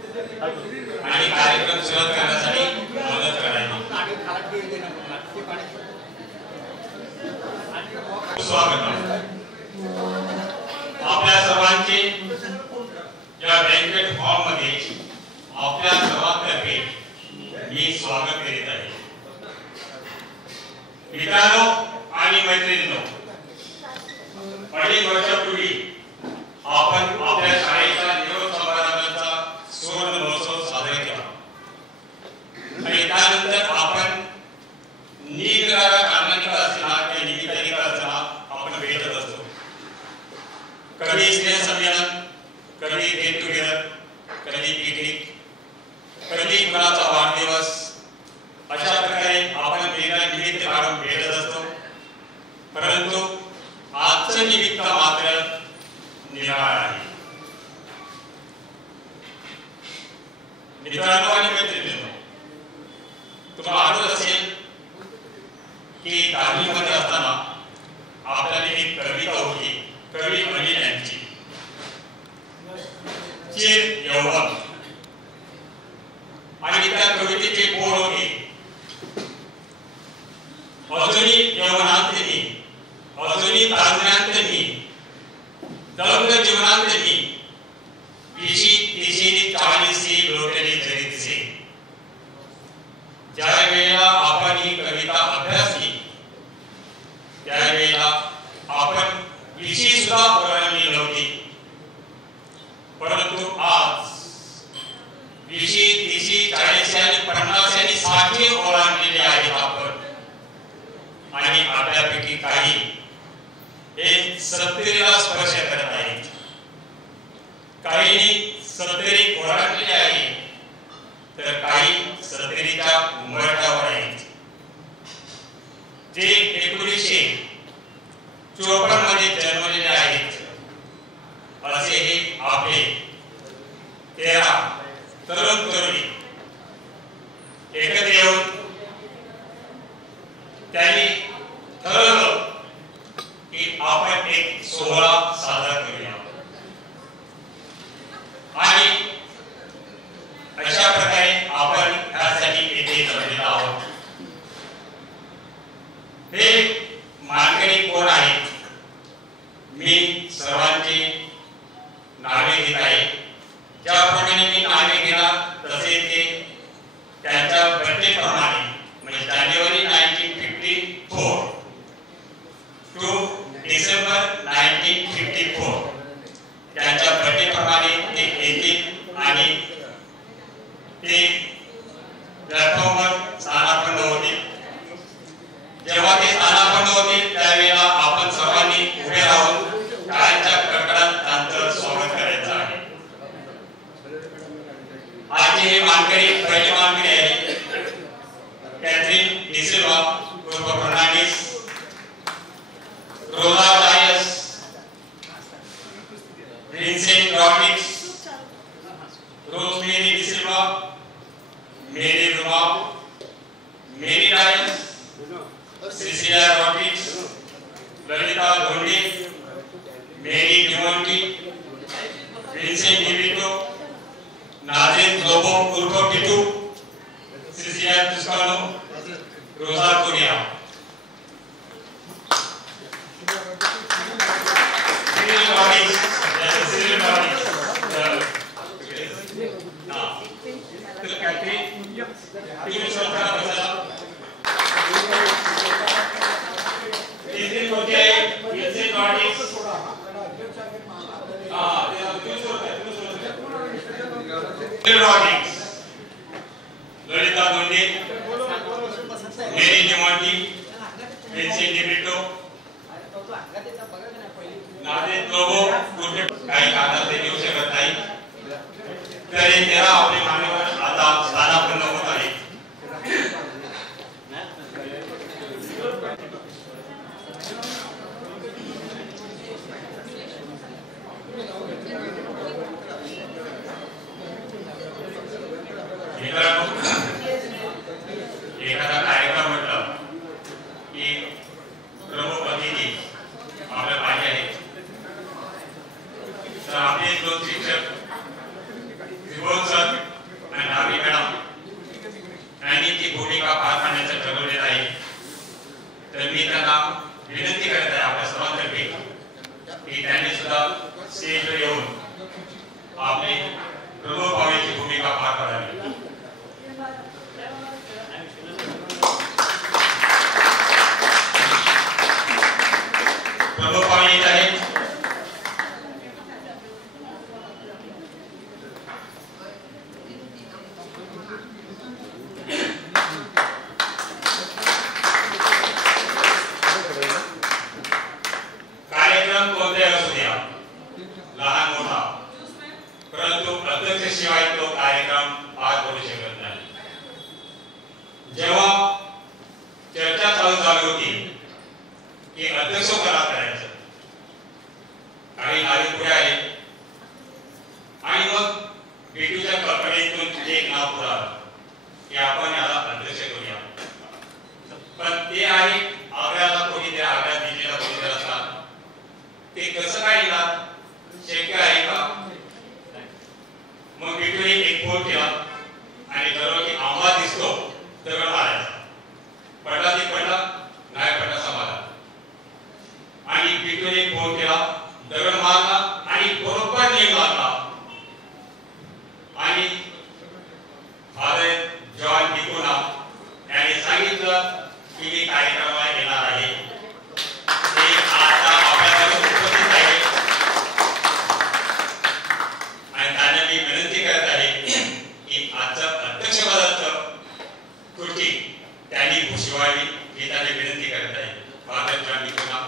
आणि कार्यक्रम सुरू करण्यासाठी मदत करावी। स्वागत आपल्या सर्वांचे या बँकेट हॉल मध्ये आपल्या सर्वांतर्फे मी स्वागत करीत आहे। मित्रांनो आणि मैत्रिणींनो, अडीच वर्षापूर्वी आपण आपल्या शाळेच्या निरोप समारंभाचा सुवर्ण महोत्सव साजरा केला आणि त्यानंतर आपण निराळ्या कारणांनी असताना त्या निमित्ताने असताना आपण भेटत असतो। कधी स्नेह संमेलन, कधी गेट टुगेदर, कधी पिकनिक, कधी कुणाचा वाढदिवस, अशा प्रकारे आपण वेगळ्या निमित्त काढून भेटत असतो। परंतु आजचं निमित्त मात्र निराळं आहे। मित्रांनो आणि मैत्रिणींनो, तुम्हाला आठवत असेल की दहावीमध्ये असताना आपल्याला एक कविता होती, कवी अनिल यांची, चिर यौवन, आणि त्या कवितेचे बोल होते, अजूनी यौवनांत मी, अजूनी तारुण्यात मी, दंग जीवनांत मी, विशी तिशी चाळीसी लोटली जरीतसे. ज्या वेळेला आपण ही कविता अभ्यासली त्यावेळेला आपण विशी सुद्धा ओळखली नव्हती, परंतु आज विशी तिशी 40 आणि 50 आणि 60 ओलांडलेले आहेत आपण, आणि आपल्यापैकी काही हे 70ला स्पर्श करत आहेत, काही 70 ओलांडलेले आहेत, तर काही 70च्या उंबरठ्यावर आहेत. जे 1954 मध्ये जन्मलेले आहेत असे हे आपले 13 तरुण तरुणी एकत्र येऊन त्यांनी ठरवलं की आपण एक सोहळा साजरा करूया, आणि अशा प्रकारे आपण यासाठी येथे जमलेलो आहोत. हे मानकरी कोण आहेत मी सर्वांची नावे घेत आहे. ज्याप्रमाणे मी नावे घेणार तसे ते त्यांच्या बर्थडे प्रमाणे, म्हणजे जानेवारी 1954 टू डिसेंबर 1954 त्यांच्या बर्थडे प्रमाणे ते येतील आणि ते प्लॅटफॉर्मवर स्थानापन्न होतील. जेव्हा ते स्थानापन्न होतील त्यावेळेला आपण सर्वांनी उभे राहून टाळ्यांच्या कडकडाट त्यांचं स्वागत करायचं आहे. आज हे मानकरी पहिले मानकरी आहे कॅथरीन डिसिल्वा उर्फ Fernandes, Rosa Dias, Vincent Rodrigues, Rosemary D'Silva, Mary Ruma, Mary Dias, Cecilia Rodrigues, Lalita Dhonde, Mary D'Monte, Vincent DeVito, Najin Lobo उर्फ Pitu, Cecilia Toscano, Rosa Correia. Cecilia Rodrigues, Cecilia Rodrigues, तो कॅथरीन तुम्ही स्वतः बसा. इथे कोणते Vincent Rodrigues, Rodrigues, Lalita Dhonde, Mary D'Monte, Vincent DeVito, Najin Lobo उर्फ काही कागद ते येऊ शकत नाही, तर हे 13 आपले मान्यवर आता स्थानापन्न होत आहेत. एखादा कार्यक्रम म्हटलं की प्रमुख अतिथी आपल्या पाहिजे आहेत, तर आपले 2 शिक्षक विभोग सर आणि नावी मॅडम यांनी ती भूमिका पार पाडण्याचं ठरवलेलं आहे. तर मी त्यांना विनंती करत आहे आपल्या सर्वांतर्फे की त्यांनी सुद्धा स्टेजवर येऊन आपली प्रमुख भावेची भूमिका पार पाडावी. प्रमुख पाहुणे येत आहेत. कार्यक्रम कोणत्याही असू द्या, लहान मोठा, परंतु अध्यक्षशिवाय तो कार्यक्रम पार पडू शकत नाही. जेव्हा चर्चा चालू होती की अध्यक्ष कोणाला करायचं, काही नावे पुढे आले आणि मग बीटूच्या कल्पनेतून एक नाव पुढे आलं की आपण याला अध्यक्ष करूया. पण ते आहे आग्र्याला कोणी ते आग्र्यात दिल्लीला कोणी असतात ते कसं काय येणार शक्य आहे का? मग बिटूने एक फोन केला आणि ठरवलं की आम्हाला दिसतो दगड मारायचा. पडला ते पडला, नाही पडला समाधान. आणि बिटूने फोन केला, दगड मारला आणि बरोबर नेम लागला. आणि फादर जॉन डिकोना यांनी सांगितलं की मी कार्यक्रमाला येणार आहे. ते आता आपल्याकडे उपस्थित आहे आणि त्यांना मी विनंती करत आहे की आजचं अध्यक्षपदाचं खुर्ची त्यांनी भूषवावी ही त्यांनी विनंती करत आहे. Father John Dicona.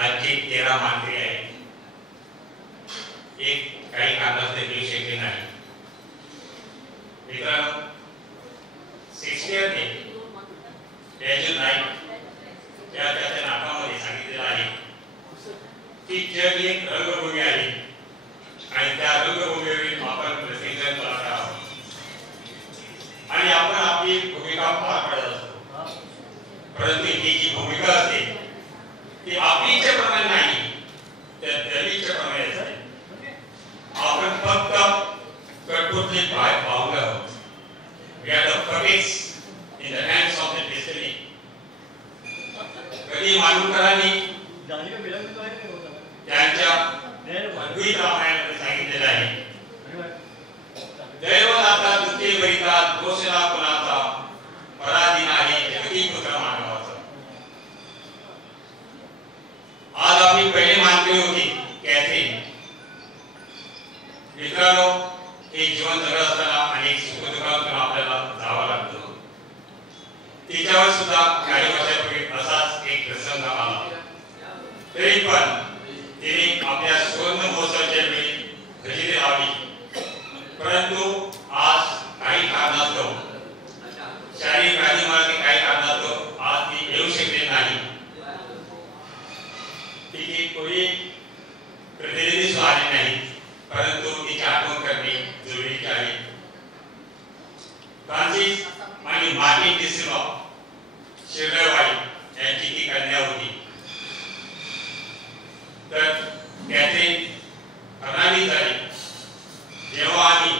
आणखी 13 मानकरी आहेत. एक काही कारणास्तव येऊ शकले नाही. मित्रांनो, शेक्सपियरने त्याच्या नाईट या त्याच्या नाटकामध्ये सांगितलेलं आहे की जग एक रंगभूमी आहे आणि त्या रंगभूमीवरील आपण प्रत्येकजण कलाकार आहोत आणि आपण आपली भूमिका पार पाडत असतो. परंतु ही जी भूमिका असते ती आपली इच्छेप्रमाणे नाही, त्या देवी इच्छेप्रमाणे असते. आपण फक्त कठोरते पाय पाहून आहोत. We are the puppets in the hands of the destiny. कधी मालुकरांनी त्यांच्या अद्वैत रामायणामध्ये सांगितलेलं आहे, दैवदाता दुते वैता दोषला कुणाचा पराधी नाही जगती पुत्र मानवाचा. आज आपली पहिली मानकरी होती कॅथरीन. मित्रांनो, हे जीवन जगत असताना अनेक सुखदुःखातून आपल्याला जावं लागतं. तिच्यावर सुद्धा काही वर्षापूर्वी असाच एक प्रसंग आला. तरी पण तिने आपल्या सुवर्ण महोत्सवाच्या वेळी हजेरी लावली. परंतु आज काही कारणास्तव शारीरिक व्याधीमुळे काही कारणास्तव आज ती येऊ शकली नाही. तिची कोणी प्रतिनिधी आले नाही, परंतु तिची आठवण करणे जरुरीचे आहे. फ्रान्सिस आणि मार्टिन डिसिल्वा शिरवाई यांची ती कन्या होती. तर कॅथरीन अनामी झाली. जेव्हा आम्ही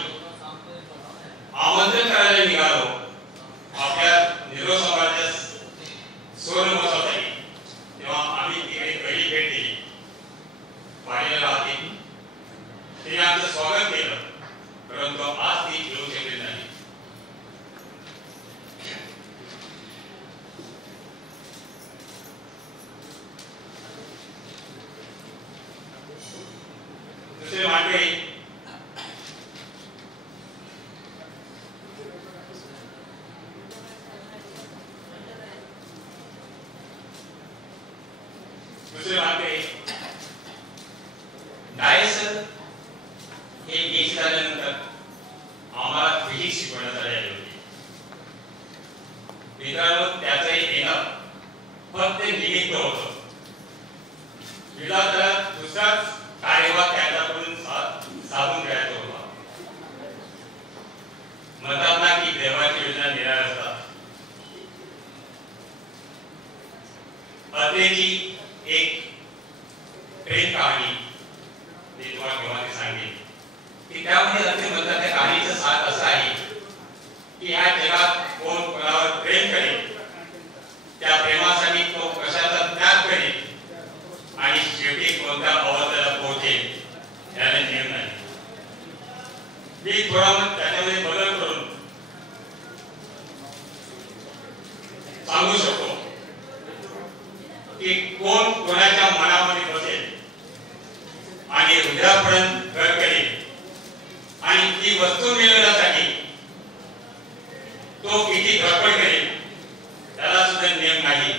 आमंत्रण करायला निघालो आपल्या निरो समाजाच्या सुवर्ण महोत्सवासाठी, तेव्हा आम्ही तिकडे पहिली भेट दिली. पाहिलं राहते तिने आमचं स्वागत केलं, परंतु आज ती येऊ शकली नाही. दुसरे मानकरी डायस हे बीच झाल्यानंतर आम्हाला फिजिक्स शिकवण्यात आली होती. मित्रांनो, त्याचंही येणं फक्त निमित्त होतं. विधात्याला दुसराच कार्यभाग त्याच्याकडून साधून घ्यायचा होता. म्हणतात ना की देवाची योजना निराळ्या असतात. अद्वैची एक प्रेम कहाणी मी तुम्हाला केव्हा सांगेन की त्यामध्ये असे म्हणतात त्या कहाणीचा सार असा आहे की ह्या जगात कोण कोणावर प्रेम करेल, त्या प्रेमासाठी तो कशाचा त्याग करेल आणि शेवटी कोणत्या अवस्थेला पोहोचेल याला नियम नाही. मी थोडा त्याच्यामध्ये बदल करून सांगू शकतो की कोण कोणाच्या मनामध्ये बसेल आणि हृदयापर्यंत घर करेल आणि ती वस्तू मिळवण्यासाठी तो किती धडपड करेल त्याला सुद्धा नियम नाही.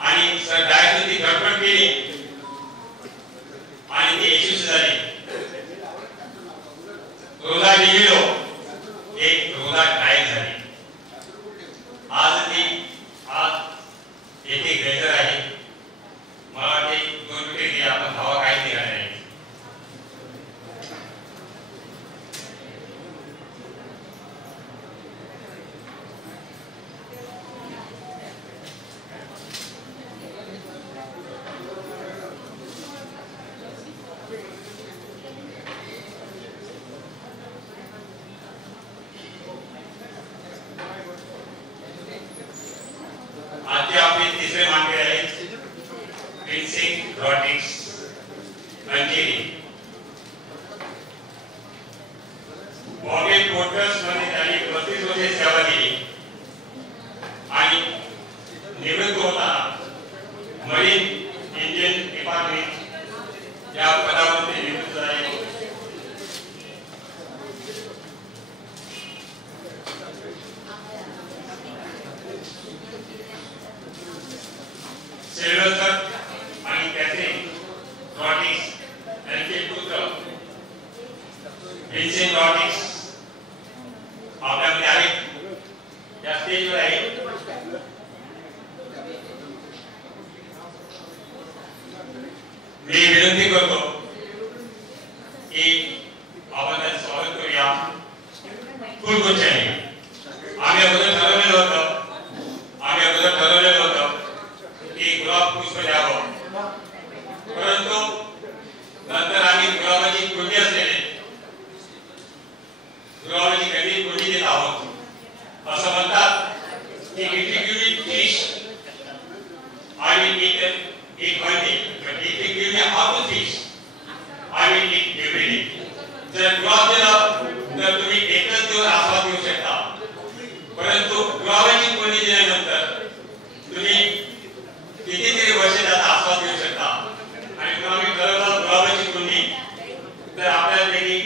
आणि सर डायसने ती धडपड केली आणि ती यशस्वी झाली. रोजा डिव्हिडो एक रोजा गायब झाली. आज येथे ग्रेजर आहे. मला वाटते 2 मिनिटे घ्या, आपण हवा काय निघाली नाही. आजचे आपले तिसरे मानकरी आहेत विन्सिंग रॉड्रिग्स अंजेरी. बॉम्बे पोर्टर्स मध्ये त्यांनी 35 वर्षे सेवा केली आणि निवृत्त होताना मरीन इंजिन डिपार्टमेंट या पदावर ते निवृत्त झाले. सिल्व्हर आणि कॅथरीन रॉड्रिग्स यांचे पुत्र विन्सेंट रॉड्रिग्स आपल्याकडे आहेत, या स्टेजवर आहेत. मी विनंती करतो की आपण त्यांचं स्वागत करूया फुलगुच्छाने. आम्ही अगोदर ठरवलेलं होतं की गुलाब पुष्प द्यावं, परंतु नंतर आम्ही गुलाबाची कुंडी असलेले गुलाबाची कधी कुंडी देत आहोत. असं म्हणतात की if you give me fish, I will eat one day, but if you give me half a fish, I will eat every day. जर गुलाब दिलं तर तुम्ही एकच दिवस आस्वाद घेऊ शकता, परंतु गुलाबाची कुंडी दिल्यानंतर तुम्ही कितीतरी वर्ष त्याचा आस्वाद घेऊ शकता. आणि पुन्हा आम्ही ठरवलं गुलाबाची कुंडी, तर आपल्यापैकी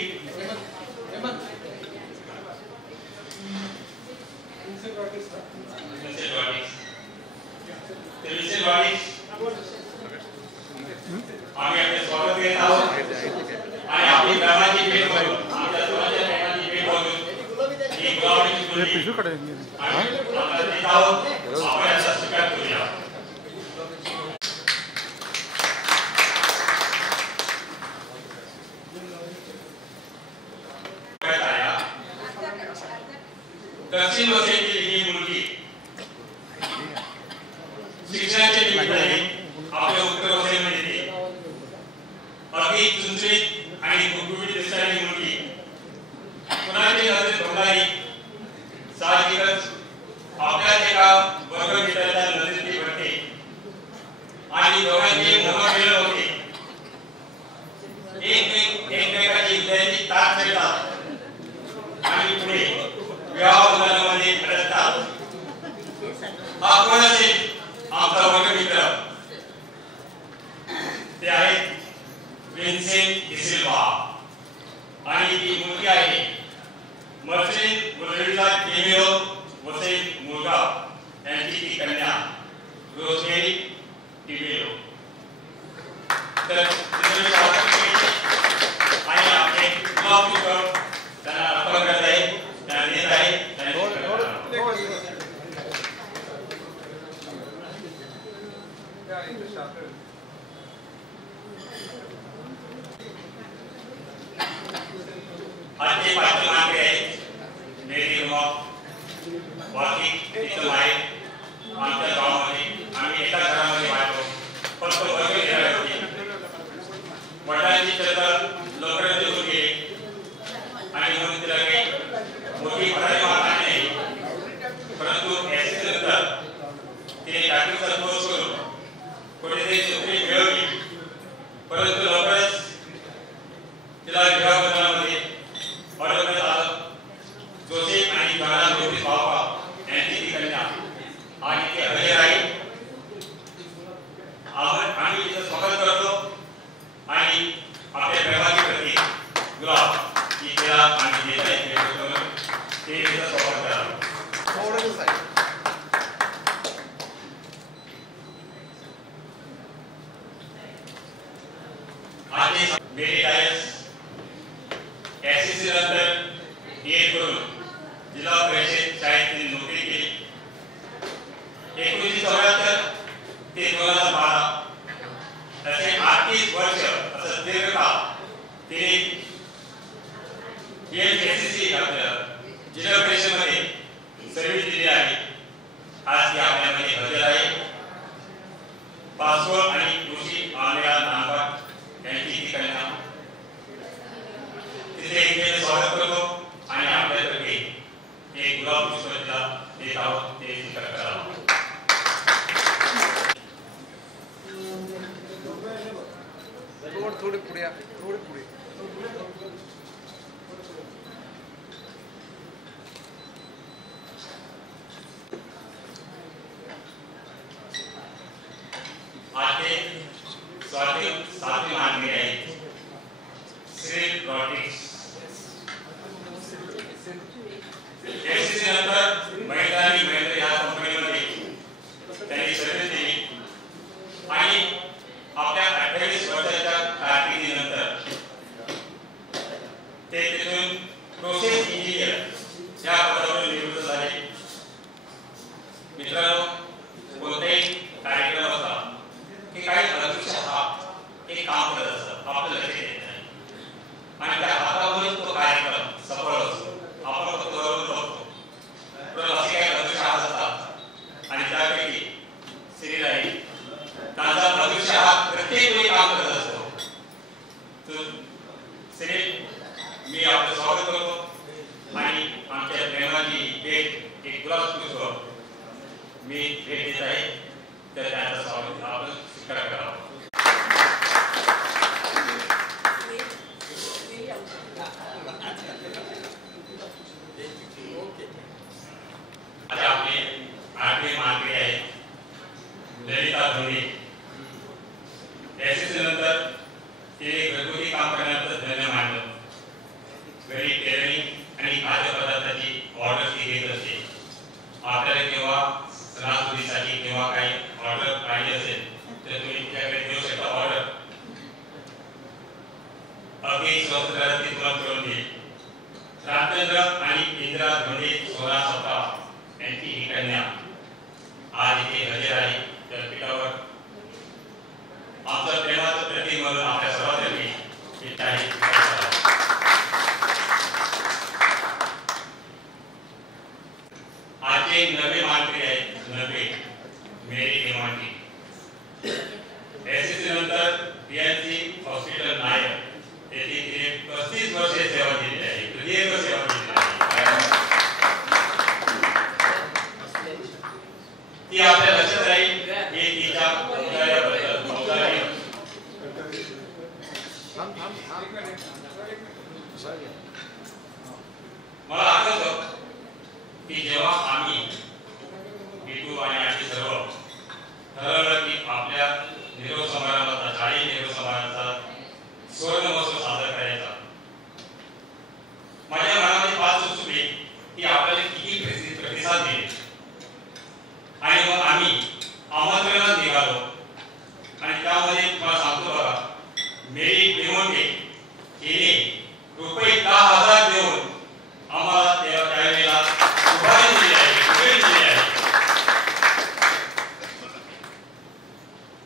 आम्ही आपले स्वागत करीत आहोत आणि आपली प्रेमाची भेट म्हणून आमच्या सर्वांच्या प्रेमाची भेट म्हणून ही गुलाबाची कुंडी आम्ही आपल्याला देत आहोत. आपण याचा स्वीकार करूया. दक्षिण वसईतील ही मुलगी शिक्षणाच्या निमित्ताने आपल्या उत्तर वसईमध्ये येते. अगदी चुनचुनीत आणि गुबगुबीत दिसणारी मुलगी कुणाची नजरेत भरणारी, साहजिकच आपल्याच एका वर्गमित्राच्या नजरेत भरते आणि दोघांचे मोहमेळ होते. एकमेकाची हृदयाची ताक खेळतात आणि पुढे विवाह बंधनामध्ये अडकतात. हा कोण असेल? आमचा वर्गमित्र. ते आहेत विन्सेंट डिसिल्वा आणि ती मुलगी आहे मर्चेंट मुरलीधर केमिरो वसई मुळगाव यांची ती कन्या रोजमेरी टिमेरो. तर आणि आपले गुलाब पुष्प त्यांना अर्पण करत आहे, त्यांना देत आहे. आजचे पाचवे मानकरी आहेत मेरी वाकी तिथं आहे. आमच्या गावामध्ये आम्ही एका घरामध्ये वाढतो, फक्त वर्ग घेणार होती. वडिलांची चर्चा लवकरच निघून गेली आणि म्हणून तिला काही मोठी भरारी मारणार नाही, परंतु एससी नंतर तिने डॉक्टरचा कोर्स करून कुठेतरी नोकरी मिळवली. परंतु लवकरच तिला विवाह बंधनामध्ये अडकण्यात आलं. जोसेफ आणि बंगाल जोसेफ बाबा यांची ती कन्या आणि ती हजर आहे. आम्ही तिचं स्वागत करतो आणि आपल्या प्रेमाची प्रतीक गुलाब ही तिला आम्ही देत आहे. ते तिचं स्वागत करा. मेरी डायस एसएससी नंतर बीएड करून जिल्हा परिषद शाळेत नोकरी केली. 1974 ते 2012 असे 38 वर्ष असं दीर्घकाळ तिने BLSSC जिल्हा परिषदेमध्ये सर्व्हिस दिली आहे. आज ती आपल्यामध्ये हजर आहे. पासवर्ड आणि कृषी आंबेडकर नांदवाड यांची ती कन्या. तिथे इथे स्वागत करतो आणि आपल्याकडे एक गुलाब पुष्पला देत आहोत ते स्वीकार करावं. थोडे पुढे थोडे पुढे आते साथी माननीय आहेत श्री रॉड्रिक्स. एसएससी नंतर महिंद्रा या कंपनीमध्ये त्यांनी सर्व्हिस दिली आणि आपल्या 28 वर्षाच्या कारकिर्दीनंतर ते तिथून प्रोसेस इंजिनियर या पदावरून निवृत्त झाले. मित्रांनो, कोणताही कार्यक्रम असता की काही अदृश्य हात एक काम करत असतात, आपलं लक्ष येत नाही आणि त्या हातावरून तो कार्यक्रम सफळ असतो. आपण फक्त वरून बघतो, पण असे काही अदृश्य हात असतात आणि त्यापैकी श्री राही त्यांचा अदृश्य हात प्रत्येक वेळी काम करत असतो. तर श्री, मी आपलं स्वागत करतो आणि आमच्या प्रेमाची भेट एक गुलाब पुष्प मी भेट देत आहे. तर त्यांचं स्वागत आपण स्वीकार करावं. आपले 8वे मानकरी आहे ललिता धोनी. एसएससी नंतर तिने घरगुती काम करण्याचं धन्य मानलं. घरी टेलरिंग आणि खाद्यपदार्थाची ऑर्डर ती घेत असते. आपल्याला केव्हा सणासुदीसाठी किंवा काही ऑर्डर पाहिजे असेल तर तुम्ही त्याकडे देऊ शकता ऑर्डर. अगदी स्वस्त दरात ती तुम्हाला करून देईल. रामचंद्र आणि इंदिरा धोनी 16 यांची ही कन्या आज इथे हजर आहे. व्यासपीठावर आमचं प्रेमाचं प्रतीक म्हणून आपल्या सर्वांसाठी येत आहे. आजचे 90 मानकरी आहेत. 90 मेरी हेमांगी. एसएससी नंतर पीएनसी हॉस्पिटल नायर येथे तिने 35 वर्षे सेवा दिली आहे. दीर्घ सेवा दिली आहे. ती आपल्या लक्षात राहील हे तिच्या औदार्याबद्दल. मला आठवतं की जेव्हा आम्ही बिटू आणि आजी सर्व ठरवलं की आपल्या निरोप समारंभाचा 40 निरोप समारंभाचा स्वर्ण महोत्सव साजरा करायचा, माझ्या मनामध्ये बात सुचली की आपल्याला किती प्रतिसाद देईल. आणि मग आम्ही आमंत्रणात निघालो आणि त्यामध्ये तुम्हाला सांगतो बघा, मेरी प्रेमोटे हिने रुपये 10,000 देऊन आम्हाला त्यावेळेला उभारी दिली आहे.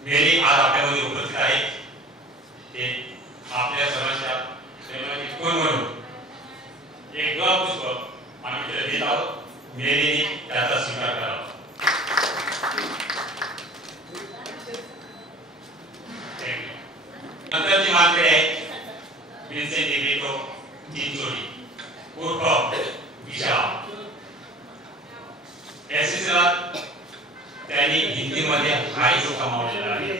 मेरी आज आपल्यामध्ये उपस्थित आहे. ते आपल्या सर्वांच्या प्रेमाची कोण म्हणून एक गुलाब पुष्प आम्ही तिला देत आहोत. मेरीने त्याचा स्वीकार करावा. नंतरची मानकरी आहे विन्सेंट डेव्हिडो चिंचोली उर्फ विशा. एसएससीला त्यांनी हिंदीमध्ये हायस कमावलेला आहे.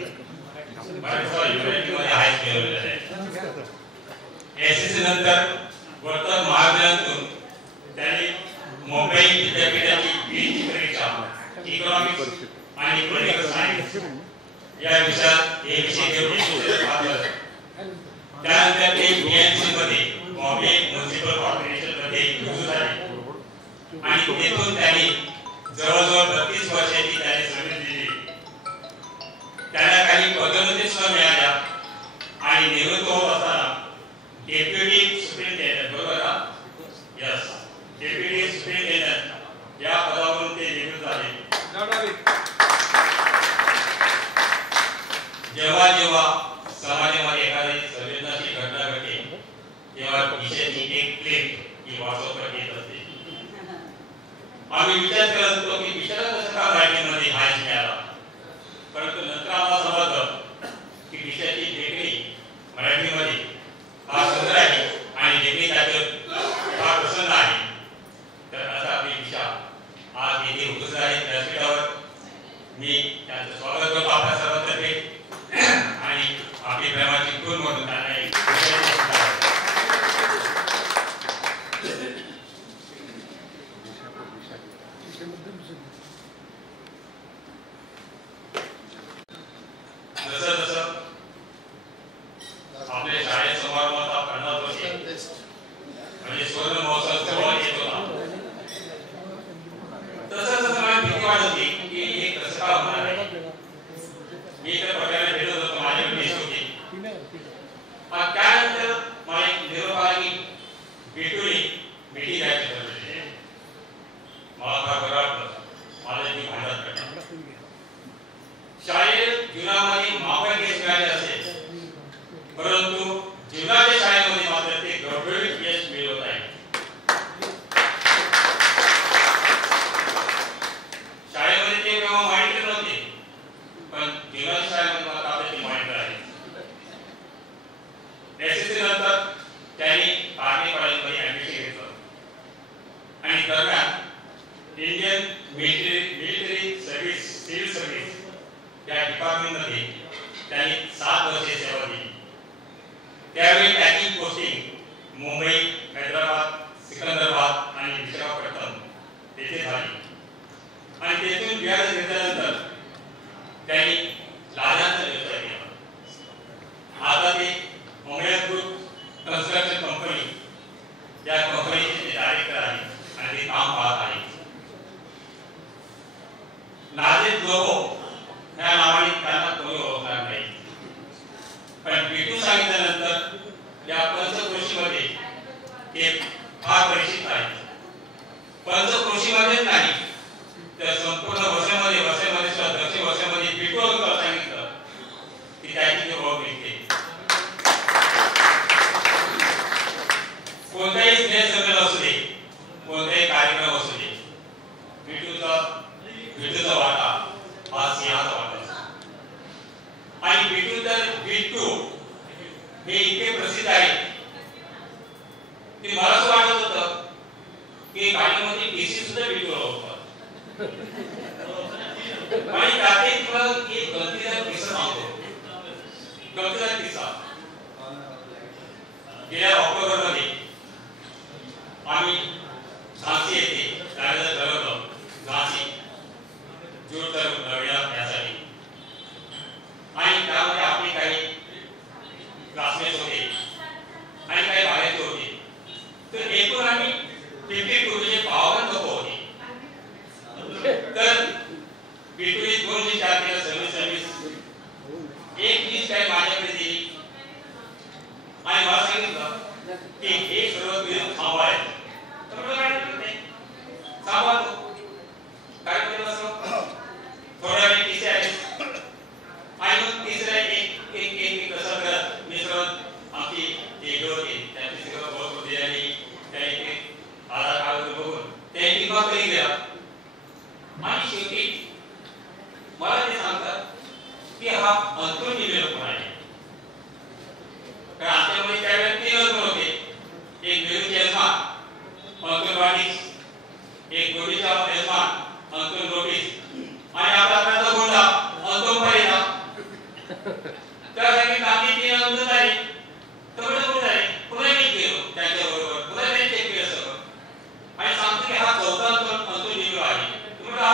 युनिव्हर्सिटीमध्ये हायस मिळवलेला आहे. एसएससी नंतर वर्तन महाविद्यालयातून त्यांनी मुंबई विद्यापीठाची बीएची परीक्षा इकॉनॉमिक्स आणि पॉलिटिकल सायन्स या विषयात हे विषय घेऊन त्यानंतर ते बीएनसी मध्ये बॉम्बे म्युनिसिपल कॉर्पोरेशन मध्ये रुजू झाले आणि तेथून त्यांनी जवळजवळ 32 वर्षांची त्यांनी सर्व्हिस दिली. त्यांना काही पदोन्नती सुद्धा मिळाल्या आणि निवृत्त होत असताना डेप्युटी सुप्रिंटेंडेंट, बरोबर ना? यस, ती व्हॉट्सअपवर येत असते. आम्ही विचार करत होतो की विषयाला कसं का मराठीमध्ये हायच मिळाला, परंतु नंतर आम्हाला समजलं की विषयाची देखणी मराठीमध्ये फार सुंदर आहे आणि देखणी त्याच्यात फार प्रसन्न आहे. तर असा आपली विषय आज येथे उपस्थित आहे व्यासपीठावर. मी त्यांचं स्वागत करतो आपल्या सर्वांतर्फे आणि आपली प्रेमाची खून म्हणून त्यांना एक जसं आपल्या शाळेत समारंभात 50 वर्षे म्हणजे स्वर्ण महोत्सव सोहळा येत होता, तसं मला भीती वाटत होती की हे कसं का होणार आहे. मी तर प्रकारे भेटत होतो, माझ्याकडे देश होते. त्यानंतर मला एक निरोप आला की भेटून भेटी द्यायची ठरवली. मला फार बरं वाटलं. माझ्या ती भांडत पडला. शाळेत जीवनामध्ये माफक यश मिळाले असेल, परंतु जीवनाच्या शाळेमध्ये मात्र ते घडघडीत यश मिळवत आहे. शाळेमध्ये ते तेव्हा मॉनिटर नव्हते, पण जीवनाच्या शाळेमध्ये मात्र आपले ते मॉनिटर आहे. एसएससी नंतर त्यांनी आर्मी कॉलेजमध्ये ऍडमिशन घेतलं आणि दरम्यान Indian military service civil service या डिपार्टमेंटमध्ये त्यांनी 7 वर्षे सेवा दिली. त्यावेळी त्यांची पोस्टिंग मुंबई, हैदराबाद, सिकंदराबाद आणि विशाखापट्टणम येथे झाली आणि तेथून बिहार घेतल्यानंतर त्यांनी लादांचा व्यवसाय केला. आता ते मोमेड ग्रुप कन्स्ट्रक्शन कंपनी या कंपनीचे ते डायरेक्टर आहेत आणि ते काम पाहत आहेत. नाझीद लोगो या नावाने त्यांना कोणी ओळखणार नाही, पण भेटून सांगितल्यानंतर या पंचक्रोशीमध्ये ते फार परिचित आहेत. पंचक्रोशीमध्येच नाही तर संपूर्ण वर्षामध्ये दक्षिण वर्षामध्ये भेटून सांगितलं की त्याची ते ओळख मिळते. कोणताही स्नेह संमेलन असू दे, कोणताही कार्यक्रम असू दे, भेटूचा वाटा हा सिंहाचा वाटा आणि भेटू तर भेटू हे इतके प्रसिद्ध आहे की मला असं वाटत होतं की गाडीमध्ये एसी सुद्धा भेटू होता. आणि त्यात एक गमतीदार किस्सा सांगतो. गमतीदार किस्सा, गेल्या ऑक्टोबरमध्ये आम्ही झांसी येथे जायचं ठरवलं. झांसी जूट यासाठी आणि त्यामध्ये आपले काही क्लासमेट्स होते आणि काही बाहेरचे होते. तर एकूण आम्ही 52 52 लोक होते. तर बिटवीन 2 ते 4 दिवस सर्व्हिस एक दिवस काय माझ्याकडे दिली आणि मला सांगितलं की हे सर्व तुम्ही थांबवायचं. तर मला काय करते थांबवतो काय केलं असं थोड्या वेळ किसे आहे आणि मग तिसऱ्या एक कसं करत मी सर्व आमची जे होते त्यांची सगळं ओळख होती आणि त्या एक आधार कार्ड बघून त्यांनी किंवा कधी गेला आणि शेवटी मला ते सांगतात की हा अंतून दिलेला कोण आहे. कारण आमच्यामध्ये त्यावेळेस 3 अंतून होते. एक मेरूचे यजमान अंतूनवाडी, एक गोडीचा यजमान अंतून नोटीस आणि आपला गोंडा अंतून परिणा. त्यासाठी आम्ही 3 अंतून झाले. तेवढे कुठे झाले पुन्हा मी गेलो त्यांच्याबरोबर, पुन्हा त्यांनी चेक केलं सगळं आणि सांगतो की हा 4था अंतून निघलो आहे. तुम्हाला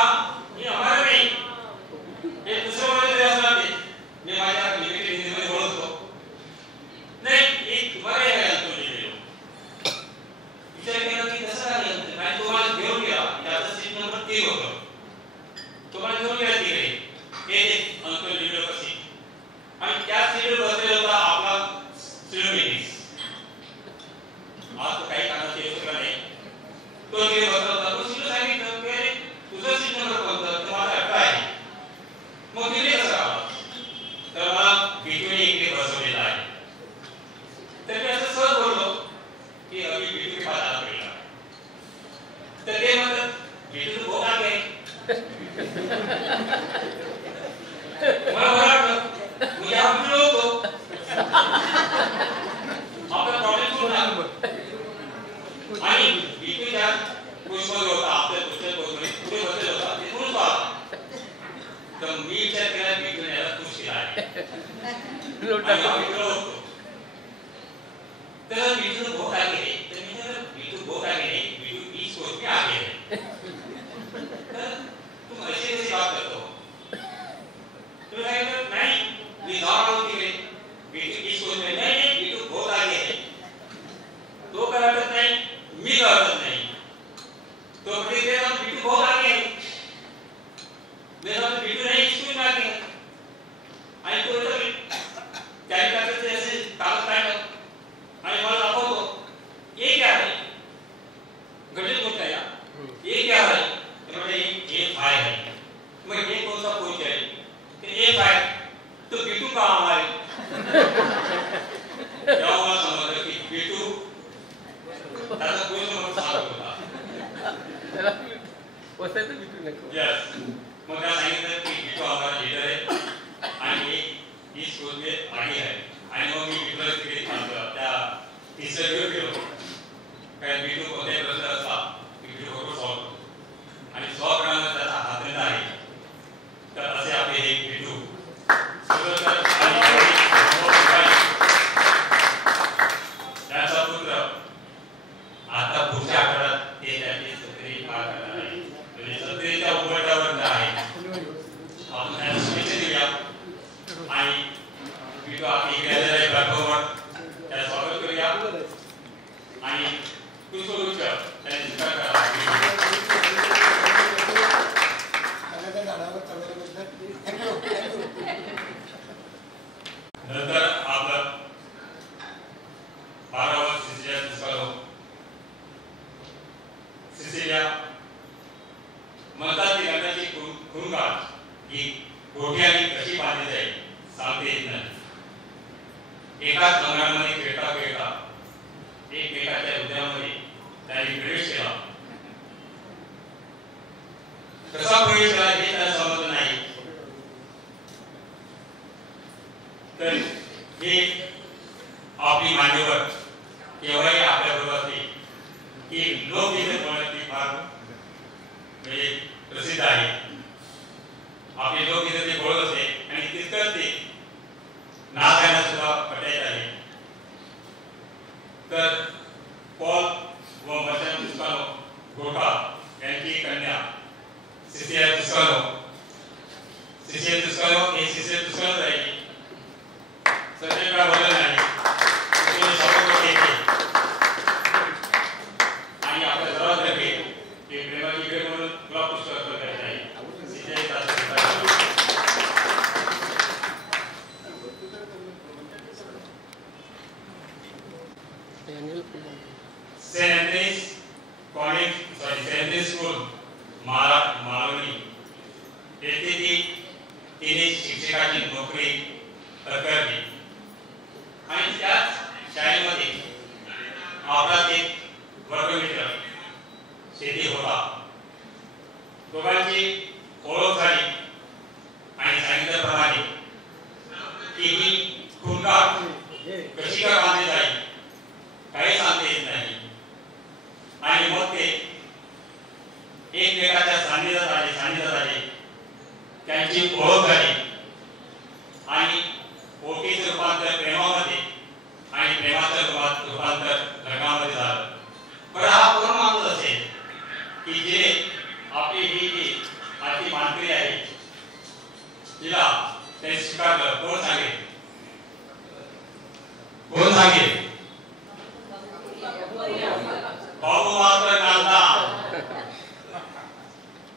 मी आम्हाला नाही हे दुसरं वगैरे असणार ते मी माझ्या लिमिटेड हिंदीमध्ये ओळखतो नाही एक तुम्हाला हे अंतून निघलो. विचार केला की कसं काय अंतून आणि तुम्हाला घेऊन गेला. त्याचा सीट नंबर 3 होतं. तुम्हाला घेऊन गेला तिकडे हे एक अंतून निघलो कशी आणि त्या सीटवर बसलेला होता आपला सिलोमिनीस. आज काही कानात येऊ शकला नाही. तो तिथे बसला होता. तो सिलो सांगितलं की अरे तुझं सीट नंबर कोणतं तर माझा 18 आहे. मग तिथे कसं आला तर मला बिटूने इकडे बसवलेला आहे. तर मी असं सहज बोललो की अभी बिटू के पास आना पडेगा. आणि बिटूच्या पुष्पमध्ये होता आपल्या पुस्तक पुढे बसलेला होता ते पुरुष होता. तर मी विचार केला बिटूने याला खुश केला आहे. तर बिटू बहुत आगे है. तर मी तर बिटू बहुत आगे नहीं, बिटू 20 कोस में आगे है. तर तुम ऐसे कैसे बात करते हो? तो नहीं मी जाऊन आलो तिकडे बिटू 20 कोस में नहीं, बिटू बहुत आगे है. तो करत नाही, मी करत नाही. तो बोलते हम बिटू बहुत आगे है. मेरा बिटू नहीं स्कूल में आगे है. आणि तो तर त्याने काय ते असे कागद काढलं आणि मला दाखवतो. ये क्या है? गणित बोलता है. ये क्या है? तो बोले ये फाय है. मग ये कौन सा कोच है? तो ये फाय. तो बिटू कहाँ है? क्या हुआ समझ कि बिटू त्याचा कोच म्हणून सांगत होता. त्याला बसायचं बिटू नको. यस. मग काय सांगितलं की बिटू हमारा लीडर है आणि इस स्कूल में आगे है. आणि मग मी बिटूला तिकडे त्या टीचर घेऊन गेलो. काय बिटू कोणत्याही प्रश्न असला बिटू बरोबर सॉल्व आणि सॉल्व करण्यामध्ये त्याचा हात आहे. तर असे आपले हे बिटू त्याचा पुत्र आता पुढच्या आठवड्यात ते त्याची सत्तरी पार करणार आहे. म्हणजे सत्तरीच्या उंबरठ्यावर आहे. आपण त्याला शुभेच्छा देऊया आणि बिटू आपली इकडे आलेला आहे प्लॅटफॉर्मवर त्याला स्वागत करूया आणि पुष्पगुच्छ त्याने स्वीकार करा. नंतर आपलं 12वा सिसिलिया पुरस्कार सिसिलिया म्हणतात की लग्नाची खुणगाठ ही गोठ्याने कशी बांधली जाईल सांगता येत नाही. एकाच अंगणामध्ये खेळता खेळता एकमेकाच्या हृदयामध्ये त्यांनी प्रवेश केला. कसा प्रवेश केला हे त्याला समजलं नाही. तर हे आपली मान्यवर केव्हाही आपल्याबरोबर असते की लोकगीते बोलण्याची फार म्हणजे प्रसिद्ध आहे. आपली लोकगीते ते बोलत असते आणि तितकंच ते नाच गाणं सुद्धा पटायचं आहे. तर पॉल व मर्चंट तुस्कानो गोठा यांची कन्या सिसिलिया तुस्कानो हे सिसिलिया तुस्कानो राहिली. सध्या काय बदल नाही. आणि आपल्या सर्वांतर्फे ते प्रेमाची भेट म्हणून तुला पुस्तक करायचं आहे. सेंट एंड्रीज स्कूल मालवणी येथे तिने शिक्षकाची नोकरी पत्करली आणि त्याच शाळेमध्ये आपला एक वर्गमित्र शेती होता. दोघांची ओळख झाली आणि सांगितल्याप्रमाणे की ही खुणगाठ कशी का बांधली जाईल काही सांगता येत नाही. आणि मग ते एकमेकाच्या सान्निध्यात आले. त्यांची ओळख झाली आणि ओळखीचं रूपांतर प्रेमामध्ये आणि प्रेमाचं रूपांतर लग्नामध्ये झालं. पण हा कोण माणूस असेल की जे आपली ही जी आजची मानकरी आहे तिला ते स्वीकारलं? कोण सांगेल? बाबू मात्र नांदा.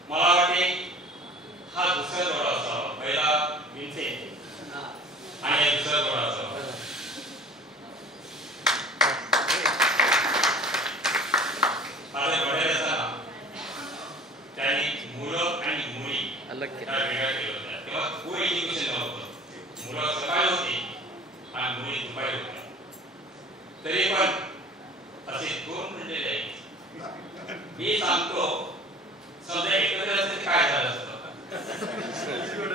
मला वाटते हा दुसरा जोडा असावा. पहिला विन्सेंट आणि दुसरा जोडा असावा. माझ्या वडील असताना त्यांनी मुलं आणि मुली वेगळ्या केलं होतं. तेव्हा को एज्युकेशन नव्हतं. मुलं सकाळी होती आणि मुली दुपारी होत्या. तरी पण असे दोन मंडळी आहेत. मी सांगतो समजा एकत्र असते काय झालं असतं.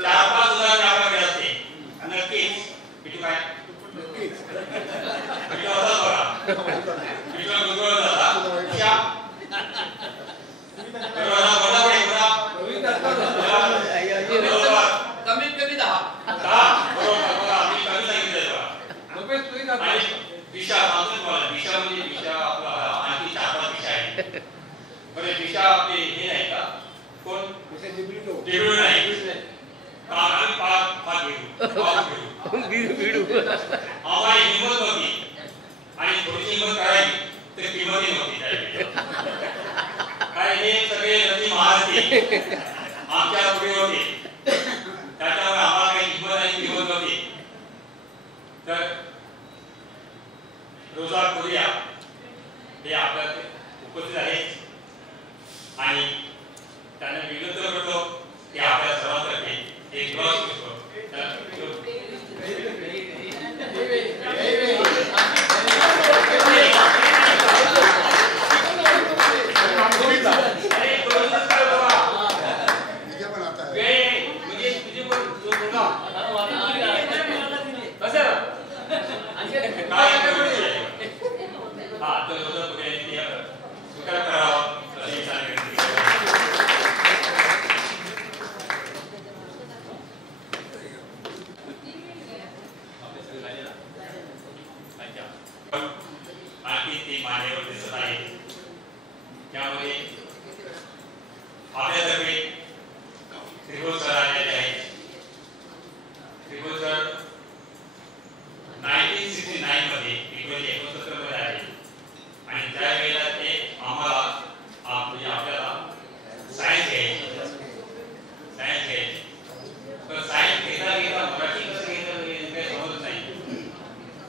4-5 उदाहरण आपल्याकडे असते. नक्कीच किती काय किती होता बघा. किती गुंतवणूक झाला बरे दिशा आपली हे नाही का कोण देवळू नाही आम्ही पाच घेऊ आम्हाला हिंमत होती आणि थोडीशी हिंमत करायची तर किंमतही नव्हती त्यावेळी काय हे सगळे नदी महारथी आमच्या पुढे होते त्याच्यामुळे आम्हाला काही हिंमत आणि किंमत नव्हती तर रोजा कोरिया हे आपल्या उपस्थित आहेत आणि त्यांना विनंती करतो की आपल्या सर्वांसाठी एक ग्लास घेतो आणि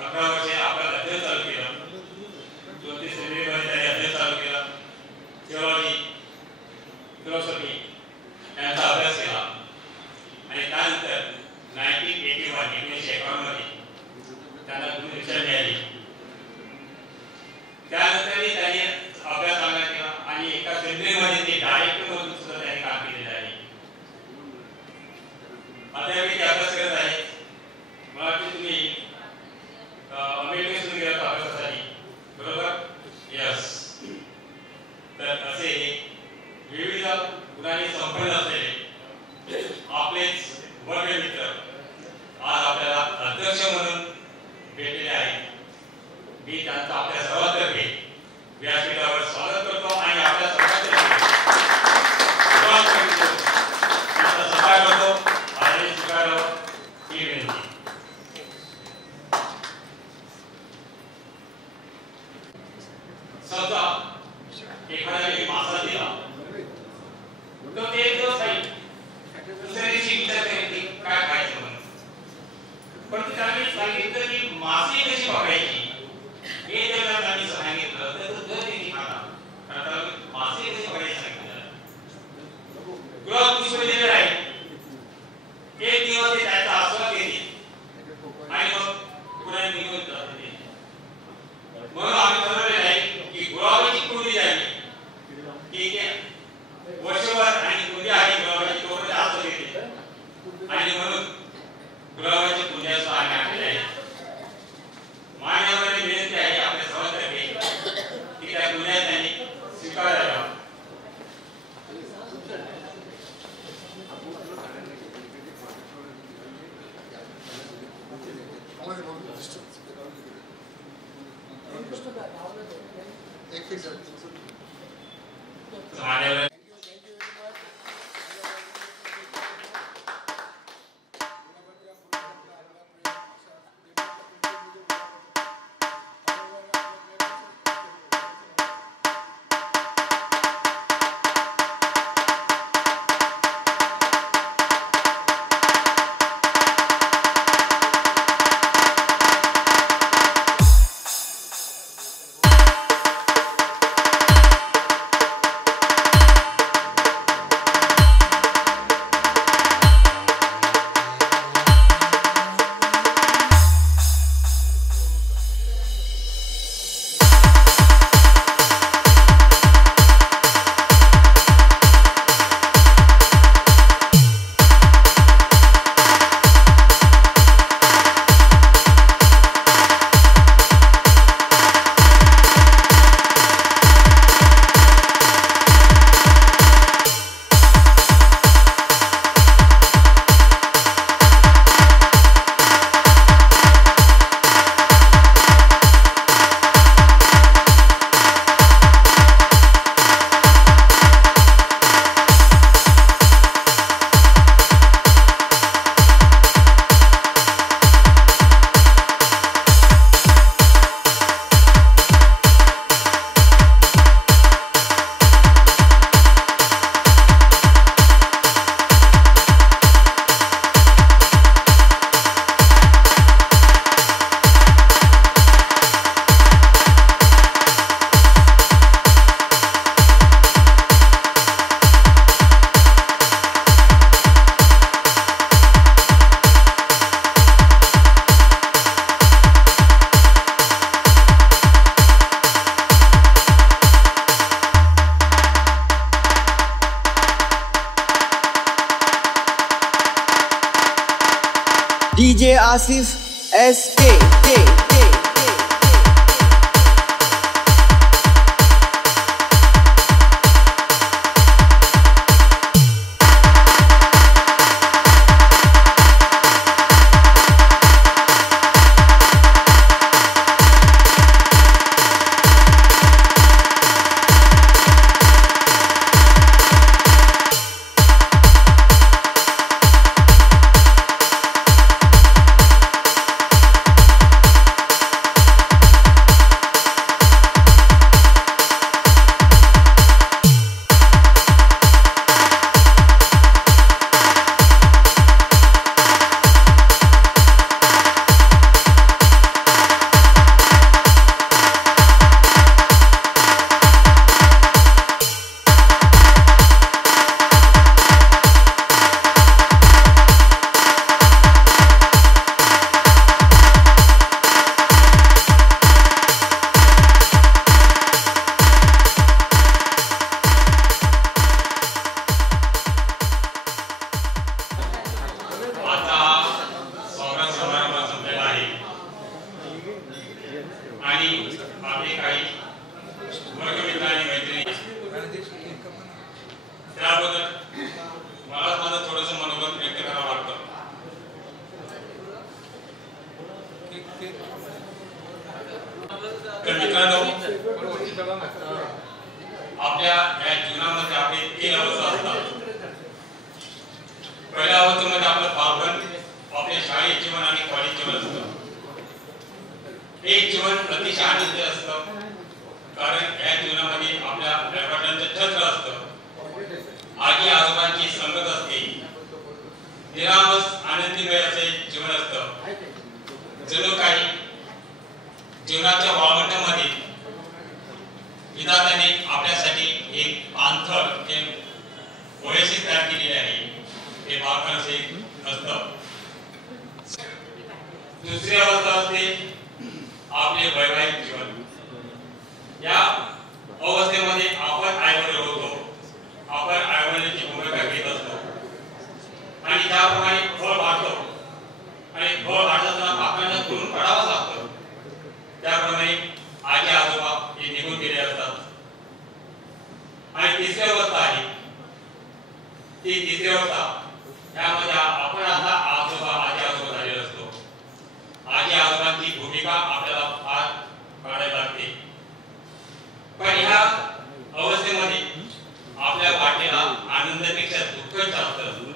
11 वर्षे आपला अध्ययन चालू केलं. 34 फेब्रुवारी त्यांनी अध्ययन चालू केलं. थिओलॉजी, फिलॉसॉफी यांचा अभ्यास केला आणि त्यानंतर 1951 मध्ये त्यांना गुरुदीक्षा मिळाली. त्यानंतरही त्यांनी अभ्यास चांगला केला आणि एका सेमिनारमध्ये ते डायरेक्टर म्हणून सुद्धा त्यांनी काम केलेलं आहे. अद्याप ते अभ्यास करत आहेत. मला वाटतं तुम्ही अमेरिकेत गेला अभ्यासासाठी, बरोबर? यस. तर असे विविध गुणांनी संपन्न असलेले आपलेच वर्गमित्र आज आपल्याला अध्यक्ष म्हणून भेटलेले आहेत. मी त्यांचा आपल्या सर्वांतर्फे व्यासपीठावर स्वागत करतो आणि आपल्या सर्वांतर्फे सत्कार करतो. आणि स्वीकारावं ही विनंती. समजा एखाद्याने मासा दिला तर ते जो खाईल दुसऱ्या दिवशी विचार करेल की काय खायचं म्हणून. पण त्याने सांगितलं की मासे कशी पकडायची हे जर त्यांनी सांगितलं तर तो दर दिवशी खाणार. कारण त्याला मासे कशी पकडायची सांगितलं. गृह पुष्प दिलेलं आहे. एक दिवस ते त्याचा आस्वाद घेतील आणि मग पुढे निघून जाते. म्हणून आम्ही ठरवलेलं आहे की गुलाबाची कुंडी झाली ठीक आहे वर्षभर आणि कुंडी आहे गुलाबाची तोपर्यंत आस्वाद घेते आणि म्हणून गुलाबाची कुंडी असं आम्ही आणलेलं आहे. मान्यवरांनी विनंती आहे आपल्या सर्वांतर्फे की त्या कुंड्या त्यांनी स्वीकाराव्या. DJ Asif SK. तर मित्रांनो, आपल्या या जीवनामध्ये आपले 3 अवस्था असतात. पहिल्या अवस्थेमध्ये आपलं बालपण, आपले शाळेत जीवन आणि कॉलेज जीवन असतं. एक जीवन अतिशय आनंदी असतं, कारण या जीवनामध्ये आपल्या आईवडिलांचं छत्र असतं, आजी आजोबांची संगत असते, निरामस आनंदीमय असे जीवन असतं. जणू काही जीवनाच्या वाळवंटामध्ये विधात्याने आपल्यासाठी एक पाणथळ ओएसिस तयार केलेली आहे. हे बालपण असे असतं. दुसरी अवस्था असते आपले वैवाहिक जीवन. या अवस्थेमध्ये आपण आईवडील होतो, आपण आईवडिलांची भूमिका घेत असतो आणि त्याप्रमाणे फळ वाढतो आणि फळ वाढताना पाकळ्यांना करून काढावं लागतं. त्याप्रमाणे आजी आजोबा हे निघून गेले असतात. आणि तिसरी अवस्था आहे, ती तिसरी अवस्था, त्यामध्ये आपण आता आजी आजोबा झालेलो असतो. आजी आजोबांची भूमिका आपल्याला फार काढायला लागते. पण ह्या अवस्थेमध्ये आपल्या वाटेला आनंदापेक्षा दुःख जास्त असतं,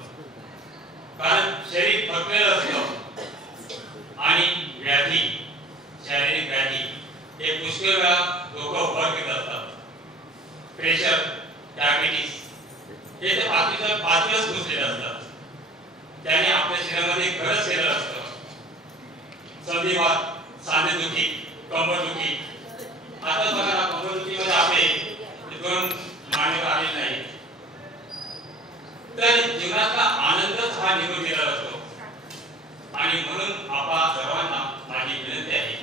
कारण शरीर थकलेलं असतं आणि व्याधी, शारीरिक व्याधी हे पुष्कळ वेळा लोक वर घेत असतात. प्रेशर, डायबिटीस हे तर पाचच पुसलेले असतात. त्याने आपल्या शरीरामध्ये घरच केलेलं असतं. संधिवात, सांधेदुखी, कंबरदुखी. आता बघा ना, कंबरदुखीमध्ये आपले 2 मांडे आलेले नाही. तर जीवनाचा आनंदच हा निघून गेलेला असतो. आणि म्हणून आपल्या सर्वांना माझी विनंती आहे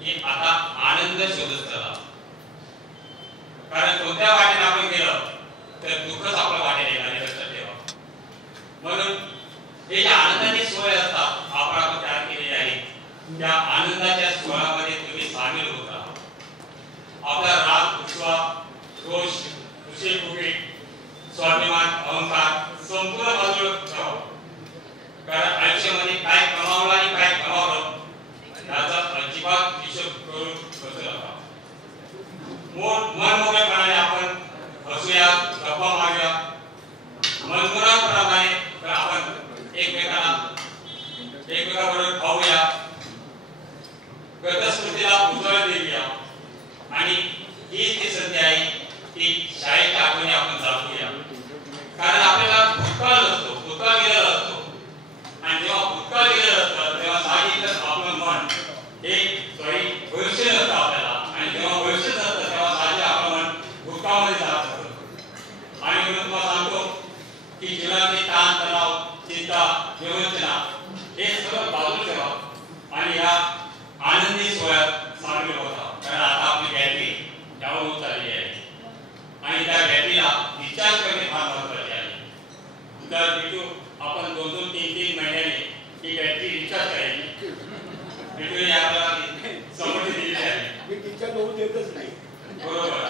की आता आनंद शोधत चला, कारण कोणत्या वाटेने आपण गेलं तर दुःखच आपल्या वाटेने येणार हे लक्षात ठेवा. म्हणून हे ज्या आनंदाची सोय असतात आपण तयार केलेली आहे, त्या आनंदाच्या सोहळ्यामध्ये तुम्ही सामील होत राहा. आपला राग, उत्साह, रोष, खुशी, स्वाभिमान, अहंकार संपूर्ण बाजूला ठेवा. कारण आयुष्यामध्ये काय कमावलं आणि काय कमावलं याचा अजिबात हिशोब करून बसू नका. मनमोकळेपणाने आपण हसूया, गप्पा मारूया. मनमुरादप्रमाणे आपण एकमेकांबरोबर खाऊया, गतस्मृतीला उजळ देऊया. आणि हीच ती संधी आहे ती शाळेच्या आठवणी आपण जागूया. कारण आपल्याला भूतकाळ नसतो, भूतकाळ गेलेला असतो. आणि जेव्हा भूतकाळ गेलेलं असतं तेव्हा साहजिकच आपलं मन हे भविष्य नसतं आपल्याला. आणि जेव्हा भविष्य नसतं तेव्हा साहजिक आपलं मन भूतकाळामध्ये जात असतं. आणि म्हणून तुम्हाला सांगतो की जीवनातील ताण तणाव, चिंता, विवंचना हे सगळं बाजूला ठेवा आणि या आनंदी सोहळ्यात सामील होता. कारण आता आपली बॅटरी डाऊन होत चालली आहे आणि त्या बॅटरीला रिचार्ज करणे फार महत्त्वाचे आहे. तर भेटू आपण 2-2, 3-3 महिन्याने ही बॅटरी रिचार्ज करायची. भेटून आपल्याला समोर दिलेली आहे. मी टीचर होऊन देतच नाही. बरोबर.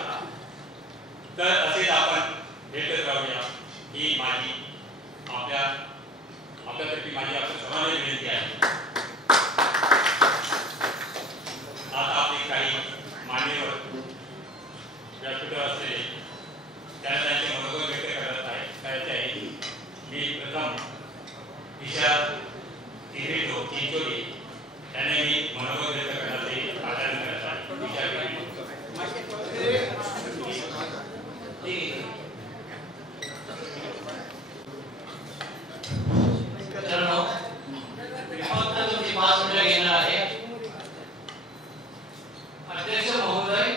तर असेच आपण भेटत राहूया. ही माझी आपल्यातर्फे माझी आपल्या सर्वांना विनंती आहे. आता आपले काही मान्यवर व्यासपीठावर असलेले त्याला त्यांचे मनोगत व्यक्त करायचे आहे. मी प्रथम विशाल चिंचोली त्यांना मी मनोगत व्यक्त करण्याचे आग्रह करत आहे. विशाल अध्यक्ष महोदय,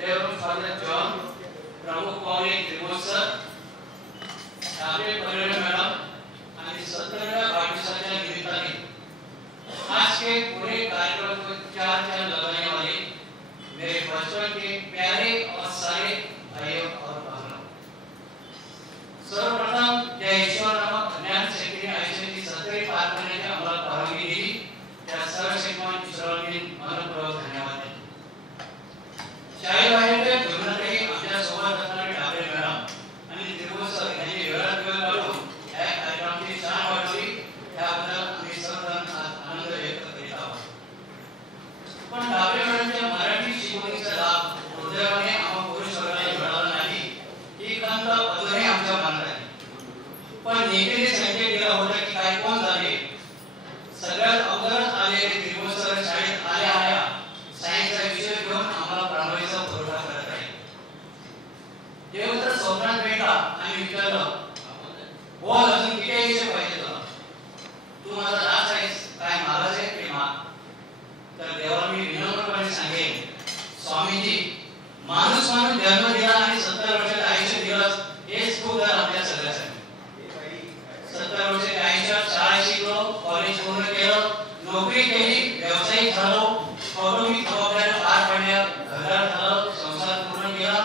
रेवरेंड फादर जॉन, प्रमुख पाहुणे त्रिमोद सर, आपले परिवार मॅडम आणि 17व्या वाढदिवसाच्या निमित्ताने आज के पूरे कार्यक्रम को चार लगाने वाले मेरे बचपन के प्यारे और सारे भाइयों और बहनों, सर्वप्रथम त्या ईश्वरानं ज्ञान शक्तीने आयुष्याची सत्तरी पार करण्याची आम्हाला परवानगी दिली त्या सर्व शिकवण ईश्वरांनी मनपूर्वक धन्यवाद देतो. शाळेबाहेरच्या जीवनातही आमच्या सोबत असणारे डाबरे मॅडम आणि त्रिभुवन सर यांनी वेळात वेळ काढून या कार्यक्रमाची छान वाटली, त्याबद्दल आम्ही सर्वजण आनंद व्यक्त करीत आहोत. 2023 विचारलं बोल अजून किती आयुष्य पाहिजे तुला, तू माझा दास आहेस काय मागास आहे ते माग. तर देवाला मी विनम्रपणे सांगेन स्वामीजी माणूस म्हणून जन्म दिला आणि 70 वर्षाचं आयुष्य दिलंस हेच खूप झालं आपल्या सगळ्यासाठी. 70 वर्षाच्या आयुष्यात शाळा शिकलो, कॉलेज पूर्ण केलं, नोकरी केली, व्यावसायिक झालो, कौटुंबिक जबाबदाऱ्या पार पाडल्या, घरदार झालं, संसार पूर्ण केला,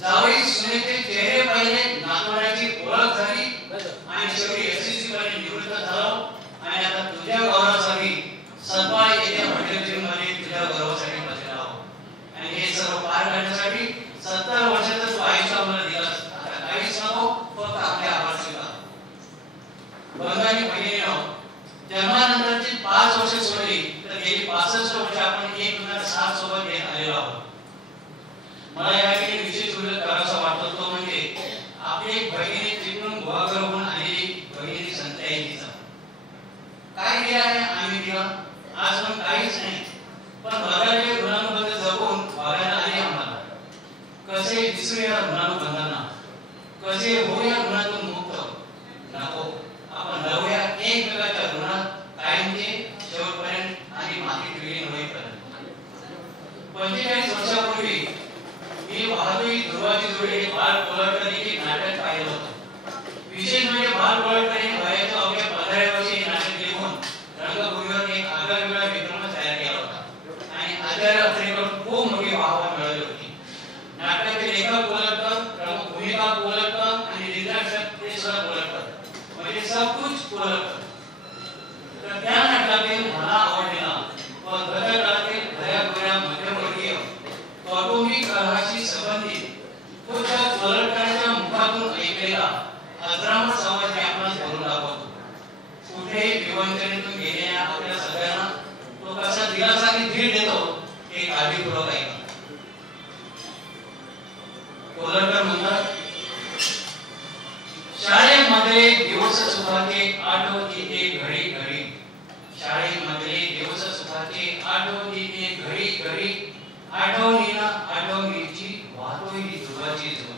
जावई सुनेचे चेहरे पाहिले, नातवंडाची ओळख झाली आणि शेवटी यशस्वीपणे निवृत्त झालो. आणि आता तुझ्या गौरवासाठी सतवाळ येथे हॉटेलमध्ये तुझ्या गौरवासाठी बसलेला आहोत. आणि हे सर्व पार करण्यासाठी 70 वर्षाचं तू आयुष्य आम्हाला दिलंस. आता काहीच नको, फक्त आपले आभार स्वीकार. बंधू बहिणींनो, जन्मानंतरची 5 वर्ष सोडली तर गेली 65 वर्ष आपण एकमेकांना साथ सोबत येत आलेलो आहोत. मला या ठिकाणी विशेष उल्लेख करावासा वाटतो तो म्हणजे आपली बहिणी चिकून गुहागर होऊन आलेली बहिणी संताईचा. काय दिलं आहे आम्ही दिलं आज पण काहीच नाही, पण बघायला ऋणानुबंध जगून वागायला आले आम्हाला. कसे दिसू या ऋणानुबंधांना, कसे होऊ या ऋणातून मुक्त. नको, आपण राहूया एकमेकाच्या ऋणात कायमचे शेवटपर्यंत आणि मातीत विलीन होईपर्यंत. 45 वर्षापूर्वी मी वाहतुकी ध्रुवाची जोडी बाल कोलटकर हे नाटक पाहिलं होतं. विशेष म्हणजे बाल कोलटकर हे वयाच्या अवघ्या 15 वर्षी नाटक लिहून रंगभूमीवर एक आगळावेगळा विक्रम तयार केला होता आणि आचार्य अत्रेकडून खूप मोठी वाहवा मिळाली होती. नाटकाचे लेखक कोलटकर, प्रमुख भूमिका कोलटकर आणि दिग्दर्शक ते सुद्धा कोलटकर, म्हणजे सब कुछ कोलटकर. तर त्या नाटकातील मला आवडलेला व गतकाळातील भयाभुऱ्या मध्यमवर्गीय कौटुंबिक कलहाशी संबंधित खुद्द कोलटकरांच्या मुखातून ऐकलेला अजरामर संवाद आपणास बोलून दाखवतो. कुठेही विवंचनेतून गेलेल्या आपल्या सगळ्यांना तो कसा दिलासा आणि धीर देतो हे काळजीपूर्वक ऐका. कोलटकर म्हणतात, शाळेमध्ये दिवस सुखाचे आठवती ते घडी घडी, शाळेमध्ये दिवस सुखाचे आठवती ते घडी घडी, आठवणीना आठवणीची वाहतोय ध्रुवाची जोडी.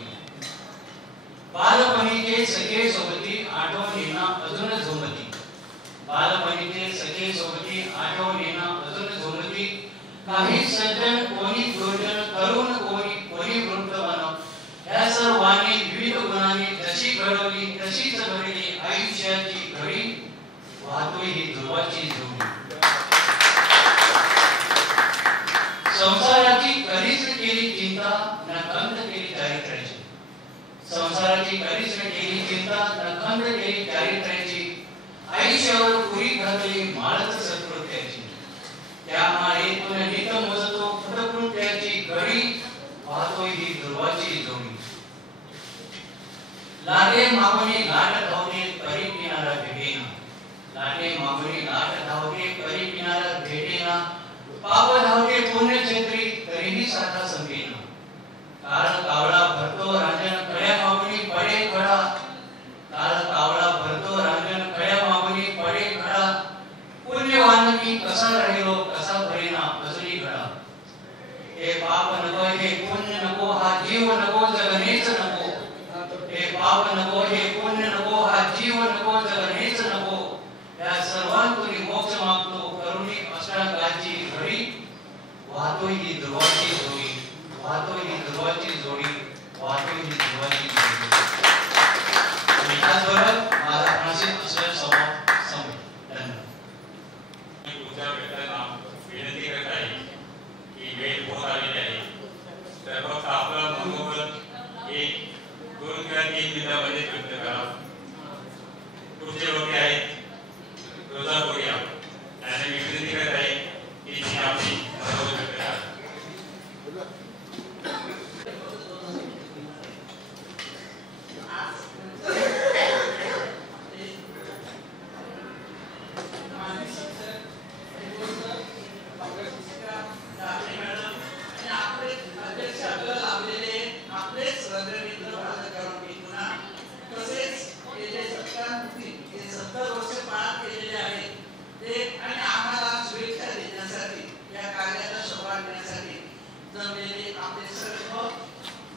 बालपणीचे सखे सोबती आठवणीना अजून झोमती, बालपणीचे सखे सोबती आठवणीना अजून झोमती. काही सज्जन कोणी दुर्जन, तरुण कोणी वृद्धवान, या सर्वांनी विविध गुणांनी जशी घडवली तशीच घडली आयुष्याची घडी, वाहतोय ही ध्रुवाची जोडी. संसाराची कधीच केली चिंता न खंत केली चारित्र्याची, संसाराची कधीच केली चिंता न खंत केली चारित्र्याची, आयुष्यावर पुरी घातली माळच सत्कृत्याची, त्या माळेतून नित मोजतो कृतकृत्याची घडी, वाहतोय ही ध्रुवाची जोडी. लाटे मागुनी लाट धावते परी किनारा भेटेना, लाटे मागुनी लाट धावते परी किनारा भेटेना, पाप धावते पुण्यक्षेत्री तरीही साठा संपेना, काळ कावळा भरतो रांजण कळ्या मागुनी पडे खडा, काळ कावळा भरतो रांजण कळ्या मागुनी पडे खडा, पुण्यवान मी कसा राहिलो कसा भरेना अजूनही घडा. हे पाप नको हे पुण्य नको हा जीव नको जगणेच नको, हे पाप नको हे पुण्य नको हा जीव नको जगणेच नको, या सर्वांतून मोक्ष मागतो करुणी अष्टांगाची घडी, वाहतोय ही ध्रुवाची जोडी, वाहतोय ही ध्रुवाची जोडी, वाहतोय ही ध्रुवाची जोडी. त्याचबरोबर माझा आपणाशी दुसरा संवाद संपला. धन्यवाद. तुमच्या भेटायला विनंती करत आहे की वेळ होत आलेली आहे, तर फक्त आपलं मनोबल एक 2 किंवा 3 मिनिटांमध्ये व्यक्त करा. पुढचे वक्ते आहेत रोजा कोरिया, त्यांनी विनंती करत आहे की ती आपली मनोबल व्यक्त करा. जमलेले आपले सर्व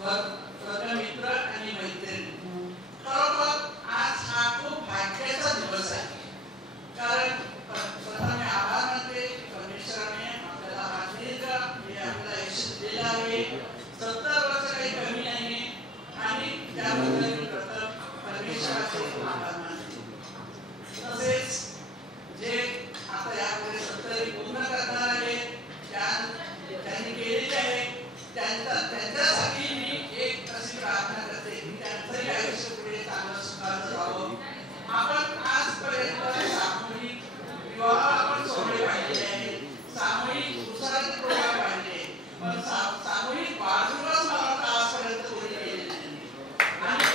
वर्गमित्र आणि मैत्रिणी, कारण प्रथम मी आभार मानते परमेश्वराने आपल्याला हा दीर्घ आपल्याला आयुष्य दिलेलं आहे. 70 वर्ष काही कमी नाही आणि त्याबद्दल मी प्रथम परमेश्वराचे आभार मानते. तसेच जे आता यापुढे 70 पूर्ण करणार आहे त्यांनी केलेले आहे त्यांच्यासाठी मी एक अशी प्रार्थना करते की त्यांचंही आयुष्य पुढे चांगलं सुखाचं व्हावं. आपण आजपर्यंत सामूहिक विवाह आपण सोहळे पाहिलेले आहे, सामूहिक दुसऱ्याचे प्रोग्राम पाहिले, पण सामूहिक वाढदिवस मला आजपर्यंत कोणी केलेले नाही. आणि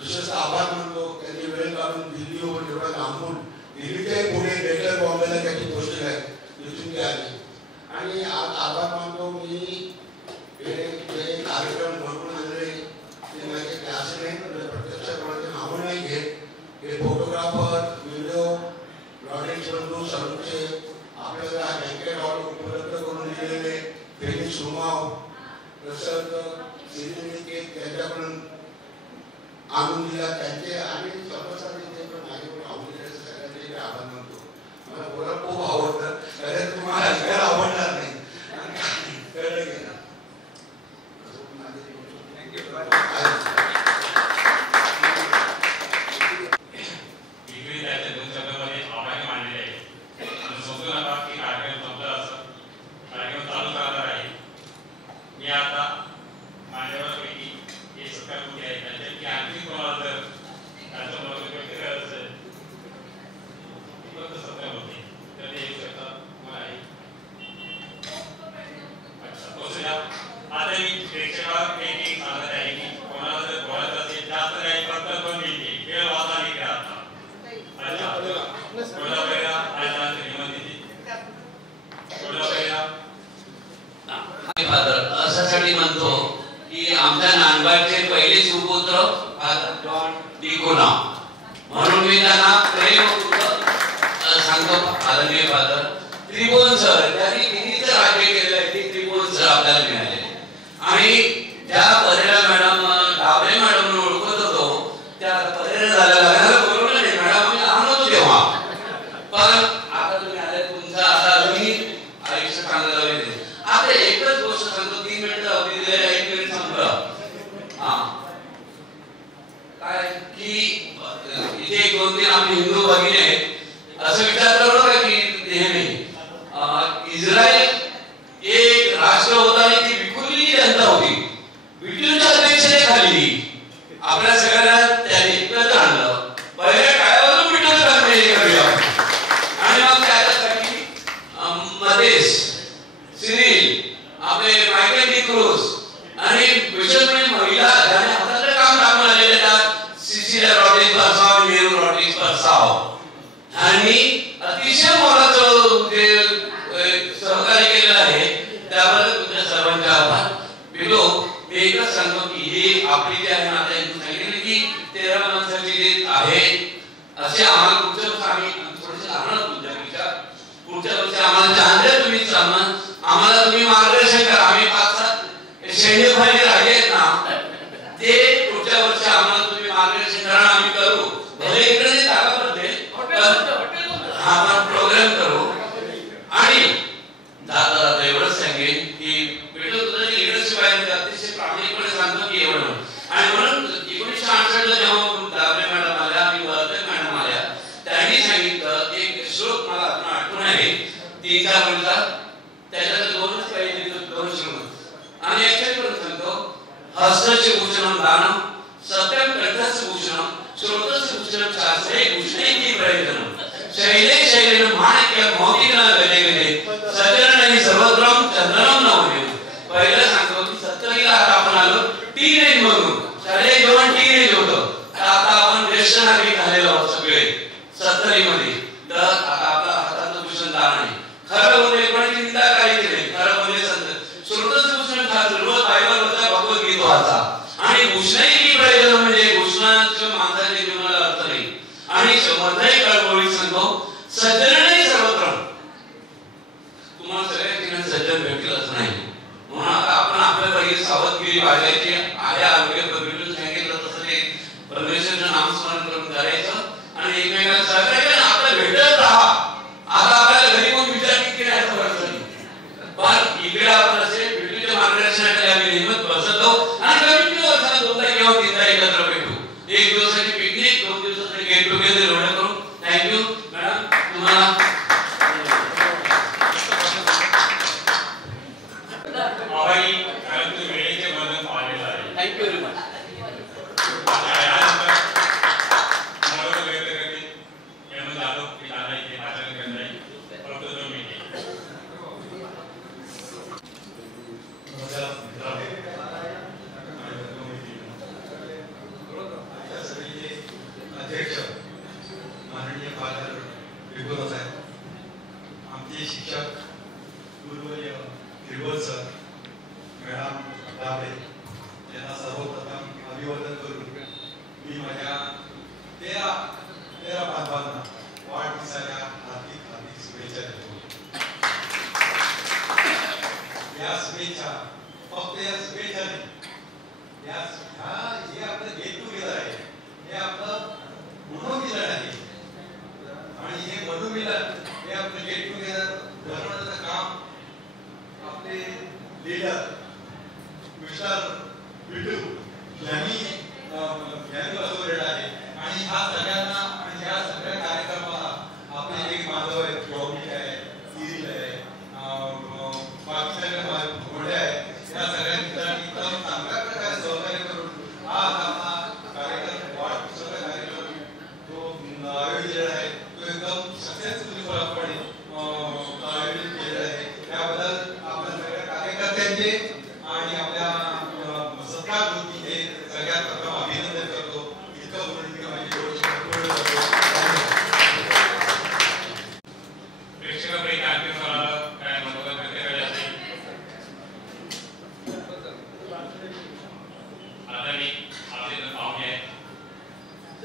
विशेषतः आभार मानतो त्यांनी वेळ काढून दिल्लीहून एवढा लांबून दिल्लीच्याही पुढे ग्रेटर बॉम्बेला त्याची पोस्टिंग आहे तिथून ते आले आणि आज आभार मानतो मी हे कार्यक्रम भरपूर आणले ते माझे क्लासमेट प्रत्यक्ष कोणाचे नावं नाही घेत हे फोटोग्राफर व्हिडिओ लॉरेन्स बंधू सर्वचे आपल्याला बँकेट हॉल उपलब्ध करून दिलेले फेनिक्स रुमाव तसंच सिरिनिकेत त्यांच्याकडून आणून दिला त्यांचे आणि सर्वसाधारण जे पण माझे आवडलेले सगळ्यांचे आभार मानतो मला बोला खूप आवडतं कारण तुम्हाला ऐकायला आवडणार नाही कळलं की ना इकडे त्याच्या 2 शब्दांमध्ये आभारी मानलेले आहे आणि समजू नका की कार्यक्रम संपला असं कार्यक्रम चालू राहणार आहे. मी आता मान्यवरांपैकी हे सत्कारपूर्ती आहे त्यांच्यापैकी आणखी कोणाला जर त्यांचं मत व्यक्त करायचं असेल फक्त सत्कार होते तर ते येऊ शकतात. मला अच्छा पोहोचूया. आता मी प्रेक्षकांपैकी सांगत आहे की कोणाला जर बोलायचं असेल जास्त काही फक्त 2 मिनिटे वेळ वाचा नाही करा आता. अच्छा बोला पहिला आजच्या निमंत्रित बोला पहिला फादर अशासाठी म्हणतो की आमच्या नांदगावचे पहिले सुपुत्र फादर जॉन डिकोना म्हणून मी त्यांना प्रेमपूर्वक सांगतो आदरणीय फादर त्रिभुवन सर त्यांनी कितीच राज्य केलं की त्रिभुवन सर आपल्याला मिळाले आणि त्या परेरा मॅडम डाबळे मॅडम ओळखत होतो त्या परेरा झालेला बरोबर नाही मॅडम मी लहान होतो तेव्हा पण आता तुम्ही आले तुमचा आता मी आयुष्य चांगलं झालं. आता एकच गोष्ट सांगतो 3 मिनिटं अवधी दिले 1 मिनिट संपलं. काय की इथे 2-3 आपले हिंदू भगिनी आहेत असं विचार करू नका की नेहमी इस्रायल एक राष्ट्र होता आणि ती विखुरलेली जनता होती ब्रिटिशांच्या अध्यक्षतेखाली आपल्या सगळ्यांना त्याने एकत्र आणलं पहिल्या काळापासून ब्रिटिश आणि मग त्याच्यासाठी मदेश सिरिल आपले मायकेल डिक्रूज आणि विशेषपणे महिला ज्यांनी हातातलं काम टाकून आलेले आहेत सिसिलिया रॉड्रिग्ज बर्साव आणि मेरू रॉड्रिग्ज बर्साव आणि अतिशय मोलाचं जे सहकार्य केलेलं आहे त्याबद्दल तुमच्या सर्वांचे आभार. बिलो मी एकच सांगतो की हे आपली जे आहे ना त्यांनी सांगितले की 13 माणसाची जे आहे असे आम्हाला पुढच्या वर्षी आम्ही थोडेसे लहान तुमच्यापेक्षा पुढच्या वर्षी आम्हाला चांगले तुम्ही आम्हाला तुम्ही मार्गदर्शन करा. आम्ही 5-7 शेंडे फायदे राहिले आहेत ना ते पुढच्या वर्षी आम्हाला तुम्ही मार्गदर्शन करा आम्ही करू भले इकडे जागा पडते आपण प्रोग्राम करू. आणि दादा एवढंच सांगेन की भेटू तुझं लीडरशिप आहे अतिशय प्रामाणिकपणे सांगतो की एवढं आणि म्हणून 1968 जेव्हा दाबळे मॅडम आल्या आणि वर्धक मॅडम आल्या त्यांनी सांगितलं एक श्लोक मला आठवण आहे 3-4 मिनिटात त्याच्यात 2च पाहिजे 2 श्लोक आणि ऍक्च्युअली पण सांगतो हस्तचे भूषणम दानम सत्यम कंठस्य भूषणम श्रोतस्य भूषणम शास्त्रे भूषणेति प्रयोजनम शैले शैलेन माणिक्य मोतिना गले गले सचरण सर्वत्रम चंदनम नवने. पहिलं सांगतो की 70ला आता आपण आलो टीनेज म्हणून शालेय जीवन टीनेज होतं आता आपण ज्येष्ठ नागरिक झालेलो आहोत सगळे 70 मध्ये. तर आता आपला हातातलं भूषण दान आहे खरं बोलणे पण चिंता करायची नाही खरं बोलणे संत श्रोतस्य भूषण शास्त्र रोज बायबल वाचा भगवद्गीता वाचा आणि भूषणही प्रयोजन म्हणजे भूषणाच्या माणसाच्या जीवनाला अर्थ नाही आणि मधही कळवळी सांगतो सज्जनही सर्वत्र तुम्हाला सगळ्या सज्जन भेटतील असं नाही म्हणून आता आपण आपल्या पहिली सावधगिरी बाळगायची आल्या आरोग्य पद्धतीने सांगितलं तसं ते परमेश्वराचं नामस्मरण करून करायचं आणि एकमेकांना सहकार्य करून आपल्याला भेटत राहा. आता आपल्याला घरी कोण विचार किती नाही पण इकडे आपण असे भेटूच्या मार्गदर्शनाखाली आम्ही नेहमीच बसतो आणि कमीत वर्षात 2दा किंवा 3दा एकत्र भेटू. 1 दिवसाची पिकनिक 2 दिवसासाठी गेट टुगेदर एवढं करू. थँक्यू मॅडम तुम्हाला आभारी कारण तुम्ही वेळेचे बंधन पाळलेलं आहे. Thank you very much. मला व्यक्त करते यामध्ये आलो की दादा इथे भाषण करत आहे परंतु सगळ्या तेरा बांधवांना वाढदिवसाच्या हार्दिक हार्दिक शुभेच्छा देतो. या शुभेच्छा फक्त या शुभेच्छा नाही, हे आपलं गेट टुगेदर आहे, हे आपलं मनोमिलन आहे आणि हे मनोमिलन हे आपलं गेट टुगेदर बनवण्याचं काम आपले लीडर मिस्टर बिटू यांनी बसवलेलं आहे. आणि ह्या सगळ्यांना आणि ह्या सगळ्या कार्यक्रमाला आपले एक माधव आहे, जॉबिक आहे, सिरिल आहे, बाकी सगळे घोडे आहेत, या सगळ्या मित्रांनी एकदम चांगल्या प्रकारे सहकार्य करून आज आपला कार्यक्रम वाढदिवसाचा कार्यक्रम जो आयोजित आहे तो एकदम सक्सेसफुली फळाफळी आयोजित केलेला आहे. त्याबद्दल आपल्या सगळ्या कार्यकर्त्यांचे आणि आपल्या सत्कार होती हे सगळ्यात प्रथम अभिनंदन करतो. इतकं बोलून मी माझी पूर्ण करतो. प्रेक्षकांपैकी आणखी कोणाला काय मनोगत व्यक्त करायचे असेल? आता मी आपले दोन पाहुणे आहेत,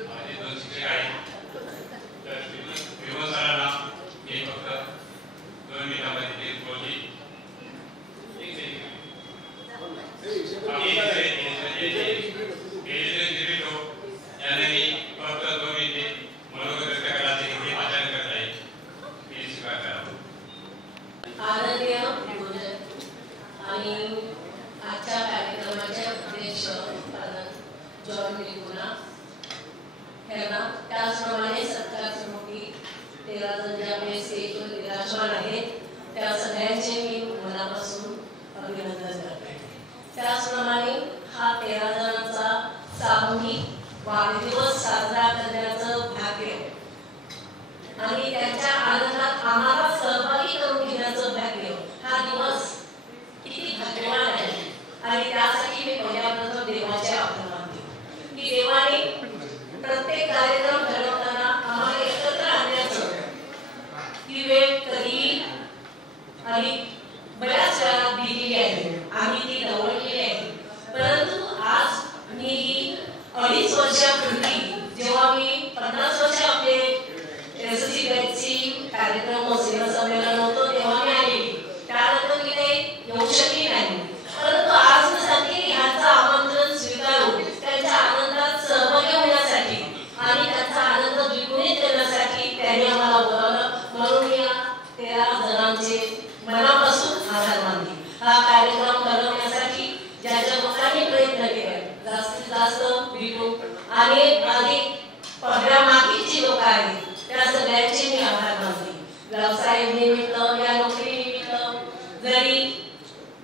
माझे दोन शिक्षक आहेत, तर विनोद सरांना मी फक्त 2 मिनिटांमध्ये ते बोलली. याने मी फक्त 2 मिनिटे मनोगत व्यक्त करायचे हे माझ्या करत आहे. मी स्वीकार करावं. आदरणीय नियोजक आणि आजच्या कार्यक्रमाचे अध्यक्ष जॉन मिलिकुना यांना, त्याचप्रमाणे सत्कार समिती 13 जण जे आपले स्टेजवर विराजमान आहेत त्या सगळ्यांचे मी मनापासून अभिनंदन करते. त्याचप्रमाणे हा 13 जणांचा सामूहिक वाढदिवस साजरा करण्याचं भाग्य आणि त्यांच्या आनंदात आम्हाला सहभागी करून घेण्याचं भाग्य, हा दिवस किती भाग्यवान आहे. आणि त्यासाठी मी पहिल्याप्रथम देवाचे आभार मानते की देवाने प्रत्येक कार्यक्रम घडवताना आम्हाला एकत्र आणण्याचं ही वेळ कधी आणि बऱ्याच वेळा दिलेली आहे, आम्ही ती दवडलेली आहे. परंतु आज मी 2.5 वर्षापूर्वी जेव्हा मी 50 वर्ष आपले एसएससी बॅचची कार्यक्रम सेवा संमेलन होतो तेव्हा मी आले, त्यानंतर मी काही येऊ शकली नाही. परंतु आज मी सांगते की ह्यांचं आमंत्रण स्वीकारून त्यांच्या आनंदात सहभागी होण्यासाठी आणि त्यांचा आनंद द्विगुणित करण्यासाठी त्यांनी आम्हाला बोलावलं, म्हणून मी 13 जणांचे मनापासून आभार मानते. हा कार्यक्रम घडवण्यासाठी ज्याच्या लोकांनी प्रयत्न केले, जास्तीत जास्त बिटू आणि अधिक पगड्यामागील जी लोक आहेत त्या सगळ्यांचे मी आभार मानते. व्यवसाय निमित्त या नोकरी निमित्त जरी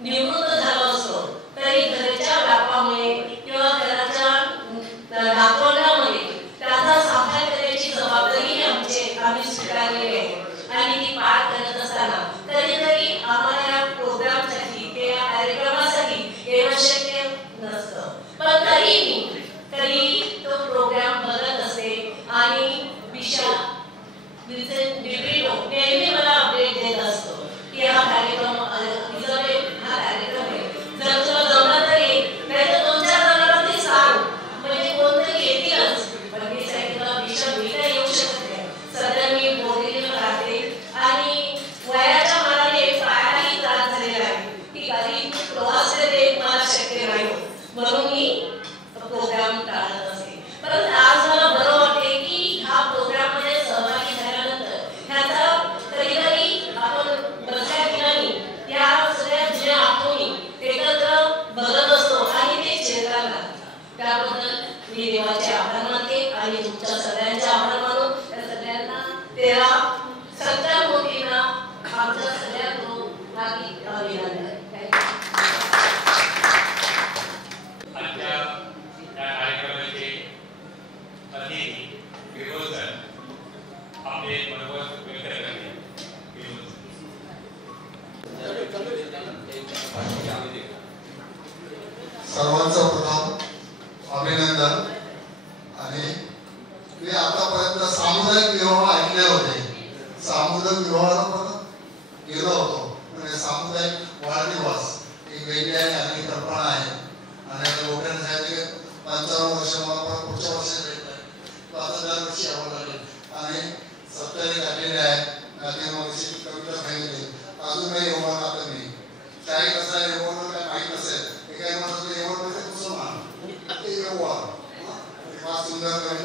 निवृत्त झालो असतो तरी घराच्या व्यापामुळे किंवा घराच्या नातवंडामुळे त्याचा सांभाळ करण्याची जबाबदारी आम्ही स्वीकारलेली आहे. आणि ती पार करत असताना कधीतरी आम्हाला या प्रोग्रामसाठी किंवा कार्यक्रमासाठी येणं शक्य नसतं, पण तरी तो प्रोग्राम बघत असते आणि नेहमी मला अपडेट देत असतो की हा कार्यक्रम हा कार्यक्रम आहे, जर तुला जमला तर ये, नाही तर 2-4 जणांना ते सांग, म्हणजे कोणतरी येतीलच. पण मी सांगितलं विषय मी काय येऊ शकत नाही, सध्या मी बोललेलं राहते आणि वयाच्या मानाने पायालाही त्रास झालेला आहे की गाडी प्रवास करणे मला शक्य नाही, म्हणून मी प्रोग्राम टाळत असते. परंतु आज मला बरं वाटते की हा प्रोग्राम मध्ये सहभागी झाल्यानंतर ह्याचा कधीतरी आपण बसल्या ठिकाणी या सगळ्या जुन्या आठवणी एकत्र बघत असतो आणि ते चेहरा लागतात. त्याबद्दल मी देवाचे आभार मानते आणि तुमच्या सगळ्यांचे आभार मानून त्या सगळ्यांना 13 सत्कार मोठींना आमच्या सगळ्यांकडून हार्दिक अभिनंदन. सर्वांचं प्रथम अभिनंदन. आणि मी आतापर्यंत सामुदायिक विवाह ऐकले होते, सामुदायिक विवाहाला पण गेलो होतो, म्हणजे सामुदायिक वाढदिवस एक वेगळी आणि आगळी कल्पना आहे. आणि आता लोकांनी सांगितले 55 वर्ष मला पुढच्या वर्षी भेटत आहे, आता दरवर्षी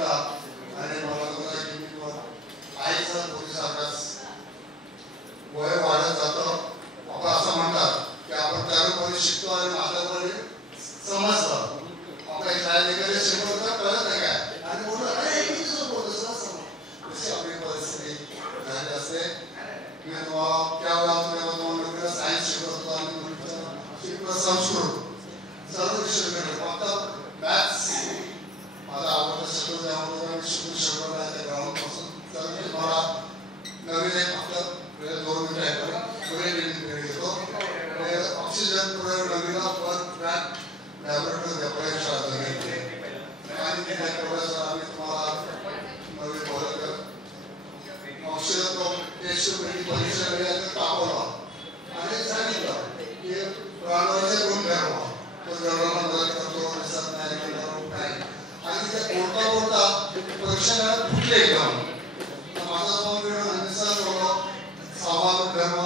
वाटला आणि मला तुला की आईचा पोलीसारखाच वय वाढत जातं. आपण असं म्हणतात की आपण त्यावेळी शिकतो आणि म्हातारपणी समजतं. आपण शाळेत एखाद्या शिकवत कळत नाही काय आणि बोलतो अरे कशी आपली परिस्थिती झाली असते. त्यावेळेला सायन्स शिकवतो आणि संस्कृत सर्व विषय फक्त मॅथ्स माझा आवडता शिकवतो त्यामुळे मी शिकू शकलो नाही. त्या ग्राउंडपासून तर मला नवीन एक फक्त 2 मिनिटं घेतो. ऑक्सिजन प्रयोग नवीन पण लॅबोरेटरी प्रयोगशाळा घेतली आणि आम्ही तुम्हाला नवीन बोलत ऑक्सिजन टेस्ट परीक्षा तापवला आणि सांगितलं की प्राणवायूचे गुणधर्म तो जगाला मदत करतो दिसत नाही आणि ते बोलता बोलता परीक्षा फुटले एकदम. माझा सामान धर्म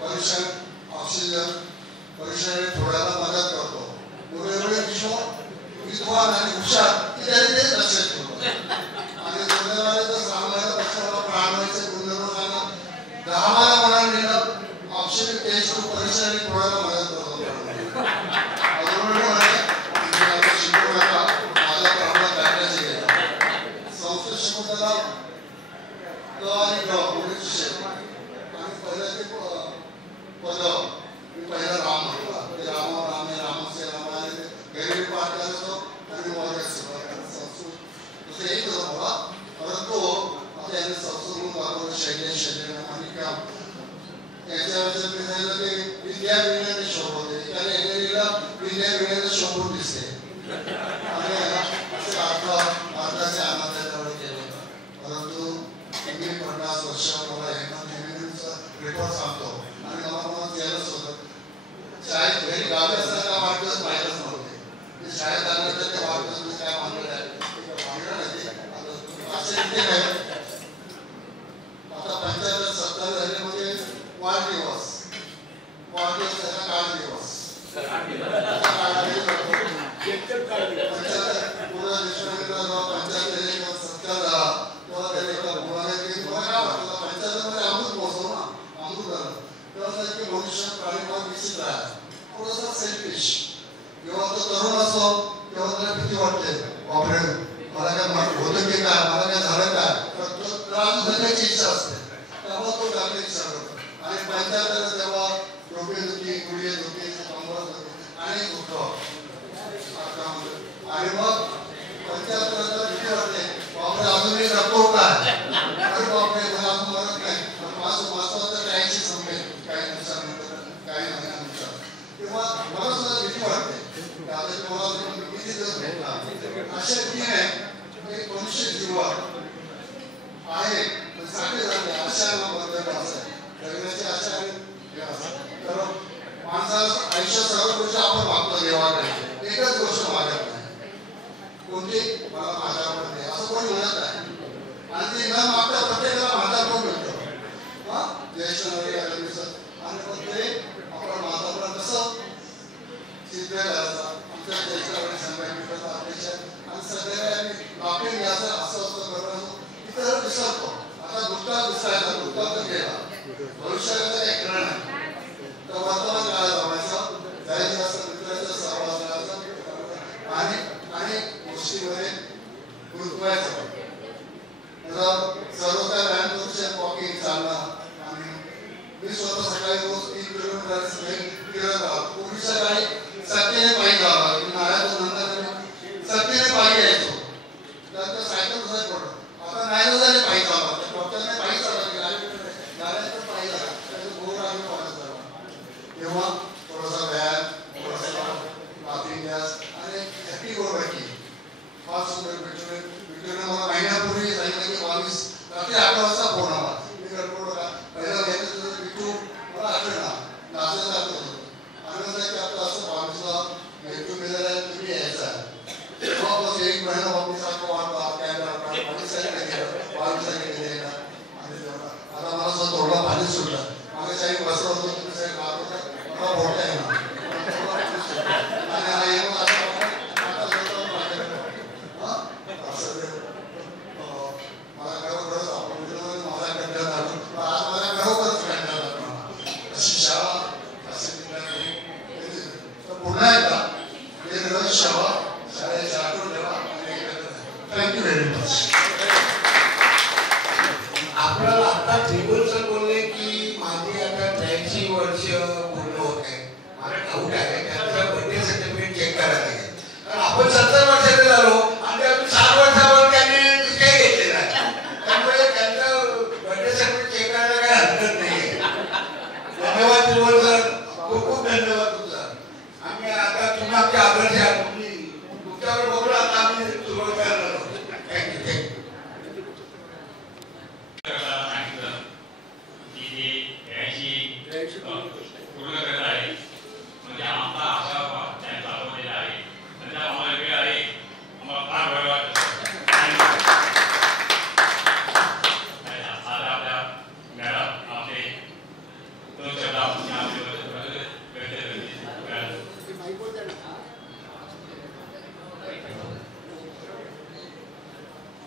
परीक्षा ऑक्सिजन परीक्षा थोड्याला मदत करतो. एवढे विद्वान आणि हुशार की त्याने तेच लक्षात ठेवलं आणि तर सांगायला पक्षाला प्राणवायूचे गुणधर्म सांगा 10 म्हणायला लिहिलं ऑक्सिजन टेस्ट परीक्षा आणि थोड्याला मदत करतो. शिकवू नका माझा प्रॉब्लेम काढण्याचे संस्कृत शिकून त्याला क आणि ग पोलीस आणि पहिलं ते पद मी पहिला राम म्हटला ते राम रामे रामसे रामाने गैरी पाठ करतो आणि संस्कृत दुसरं एक होतं मला परंतु आता याने संस्कृत दाखवलं शैली आणि काम याच्यावर मी सांगितलं की विद्या विनयाने शोभवते त्याने एकेरीला विद्या विनयाने शोभून दिसते आणि असे अर्थाचे आनंद त्यावेळी केले. परंतु मी 50 वर्ष मला नेहमीचा रेकॉर्ड सांगतो आणि मला यायलाच होतं. शाळेत घरी गावी असताना वाटतच माहीतच नव्हते. शाळेत आल्यानंतर ते वाटतच मी काय मानलं आहे असे इथे काय आता 75-70 झाले म्हणजे वाढदिवस त्याचा काळ दिवस पूर्ण देशवाडीला जेव्हा 75 झाला तेव्हा त्याने एका मुलाने की मला काय वाटलं 75 मध्ये अमृत पोहोचलो ना अमृत झालं तेव्हा की भविष्य प्राणी फार विचित्र आहे थोडासा सेल्फिश. जेव्हा तो तरुण असतो तेव्हा त्याला भीती वाटते बापरे मला काय होतं की काय मला काय झालं काय तर तो त्रास देण्याची इच्छा असते तेव्हा तो टाकण्याची इच्छा करतो. आणि 75 तेव्हा डोकेदुखी गुडघे दुखी कंबर दुखी आणि दुखतो आणि मग 75 भीती वाटते बापरे अजूनही जगतो काय अरे बापरे मला अजून मरत नाही माझं तर काहीशी संपेल काही दिवसानंतर काही महिन्यानंतर तेव्हा मला सुद्धा भीती वाटते आता मला किती दिवस भेटला अशा रीतीने एक मनुष्य जीव आहे साठे झाले आशा बद्दल असं जगण्याची आशा तर माणसाला आयुष्यात सर्व गोष्टी आपण मागतो देवाकडे एकच गोष्ट मागत नाही कोणती मला माझ्याकडे असं कोणी म्हणत नाही आणि ते न मागता प्रत्येकाला माझ्याकडून मिळतं ज्येष्ठ आणि मग ते आपण माझ्याकडे कसं सिद्ध करायचं आमच्या ज्येष्ठाकडे संघटनेचा अपेक्षा आणि सगळ्यांनी बाकी याचं असं करणं इतर विसरतो. आता दुष्काळ दिसायचा दुष्काळ तर गेला भविष्याचं काही खरं नाही तर वर्तमान काळात जमायचं जायचं असं मित्राचं सहवास करायचं आणि गोष्टीमध्ये गुंतवायचं. सर्व काय व्यायाम करू शकतो वॉकिंग चालणं आणि मी स्वतः सकाळी रोज 3 किलोमीटर फिरत राहतो. पूर्वीच्या काळी सत्तेने पायी जावं नाळ्यातून नंतर सत्तेने पायी यायचो तर सायकल दुसरं पडतो. आता नाही झाले पायी चालवा डॉक्टरने पायी चालवा नाळ्यातून पायी झाला त्याचं गोड आम्ही पाहत झाला तेव्हा थोडासा व्यायाम थोडासा लाफिंग गॅस आणि हॅपी गोड बाकी फार सुंदर विक्टोरिया मला महिन्यापूर्वी सांगितलं की 22 रात्री 8 वाजता फोन आला मी गडबड होता पहिला घ्यायचं तुझं विक्टू मला आठवणा नाचत जात होतो आनंद आहे की आपलं असं 22ला भेटून मिळालं आहे तुम्ही यायचा तेव्हा बस 1 महिना वापीसारखं वाटला कॅमेरा वापीसाठी गेलं वापीसाठी गेलं आणि आता मला असं थोडा पाणी सुटलं माझ्या शाही बसलं होतं तुम्ही साहेब राहत होता मला भोट आहे ना आणि हा येऊन आता व्हेरी मच. आपल्याला आता त्रिभुवन सर बोलले की माझे आता 83 वर्ष पूर्ण होत आहे. मला ठाऊक आहे त्यांचा बर्थडे सर्टिफिकेट चेक करायला लागेल. कारण आपण 70 वर्षाचे झालो आणि अजून 4 वर्षावर त्यांनी काही घेतलेलं आहे. त्यामुळे त्यांचं बर्थडे सर्टिफिकेट चेक करायला काही हरकत नाही. धन्यवाद त्रिभुवन सर, खूप खूप धन्यवाद तुमचा. आम्ही आता तुम्ही आमचे आदर्श आहात. तुमच्यावर बघून आता आम्ही सुरुवात करायला लागलो. Thank you thank you. पूर्ण करत आहे म्हणजे आमचा आशा त्यांनी चालवलेला आहे. म्हणजे आम्हाला वेळ आहे, आम्हाला फार बरं वाटतं. आता आपल्या मॅडम आपले दोन शब्द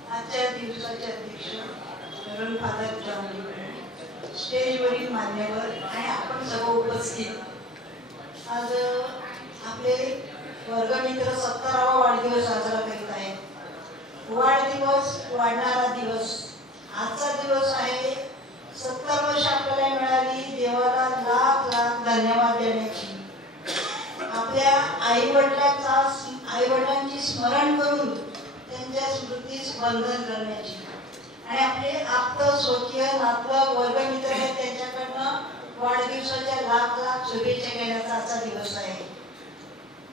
आजच्या दिवसाचे अध्यक्ष रेव्हरंड फादर जॉन स्टेजवरील मान्यवर आणि आपण सर्व उपस्थित, आज आपले वर्गमित्र 70वा वाढदिवस साजरा करीत आहेत. वाढदिवस, वाढणारा दिवस. आजचा दिवस आहे 70 वर्ष आपल्याला मिळाली देवाला लाख लाख धन्यवाद देण्याची. आपल्या आईवडिलांची स्मरण करून त्यांच्या स्मृतीस वंदन करण्याची आणि आपले आप्त स्वकीय नातलग वर्गमित्र आहेत त्यांच्याकडनं वाढदिवसाच्या लाख लाख शुभेच्छा घेण्याचा आजचा दिवस आहे.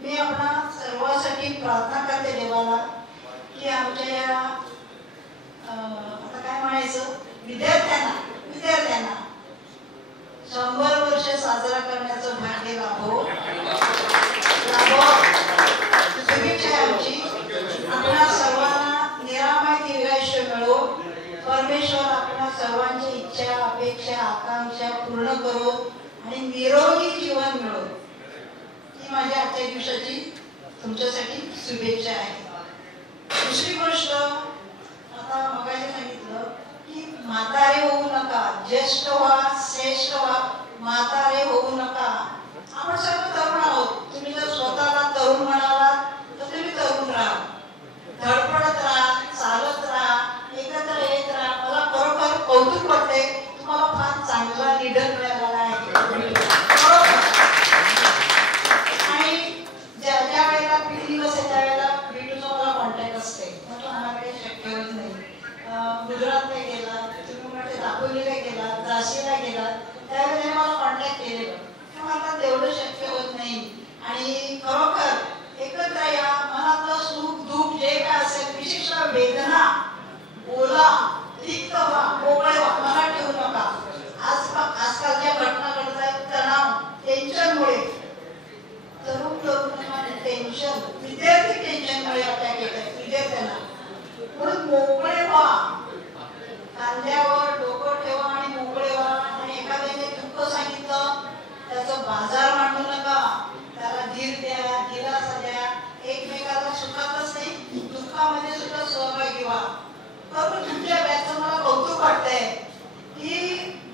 मी आपणा सर्वांसाठी प्रार्थना करते देवाला की आमच्या या आता काय म्हणायचं विद्यार्थ्यांना 100 वर्ष साजरा करण्याचं भाग्य लाभो. शुभेच्छा आमची. आपल्या सर्वांना निरामय दीर्घायुष्य मिळो. परमेश्वर आपल्या सर्वांच्या इच्छा, अपेक्षा, आकांक्षा पूर्ण करो आणि निरोगी जीवन मिळो. ही माझ्या आजच्या दिवसाची तुमच्यासाठी शुभेच्छा आहे. दुसरी गोष्ट, आता मगाशी सांगितलं की म्हातारे होऊ नका, ज्येष्ठ व्हा, श्रेष्ठ व्हा, म्हातारे होऊ नका. आपण सर्व तरुण आहोत. तुम्ही जर स्वतःला तरुण म्हणालात तर तुम्ही तरुण राहा, धडपडत राहा, चालत राहा, एकत्र येत राहा. मला खरोखर कौतुक वाटते, तुम्हाला फार चांगला लीडर मिळालेला आहे. आणि ज्या वेळेला पीठ दिवस आहे त्यावेळेला बीटूचा मला कॉन्टॅक्ट असते. म्हटलं आम्हाला शक्य होत नाही. गुजरातला गेला, तुम्ही म्हटले दापोलीला गेला, झाशीला गेला, त्यावेळेला मला कॉन्टॅक्ट केलेलं. मला तेवढं शक्य होत नाही. आणि खरोखर एकत्र या, मनातलं सुख दुःख जे काय असेल, विशेष वेदना बोला, रिक्त व्हा, मोकळे व्हा, मनात ठेवू नका. आजकाल ज्या घटना घडत आहेत, तणाव, टेन्शनमुळे तरुण टेन्शन, विद्यार्थी टेन्शनमुळे अटॅक येत आहेत विद्यार्थ्यांना. म्हणून मोकळे व्हा, खांद्यावर डोकं ठेवा आणि मोकळे व्हा. आणि एखाद्याने दुःख सांगितलं त्याचं बाजार मांडू नका, त्याला धीर द्या, दिलासा द्या. एकमेकाला सुखातच नाही, दुःखामध्ये सुद्धा सहभागी व्हा. पण तुमच्या बॅचचं मला कौतुक वाटतंय की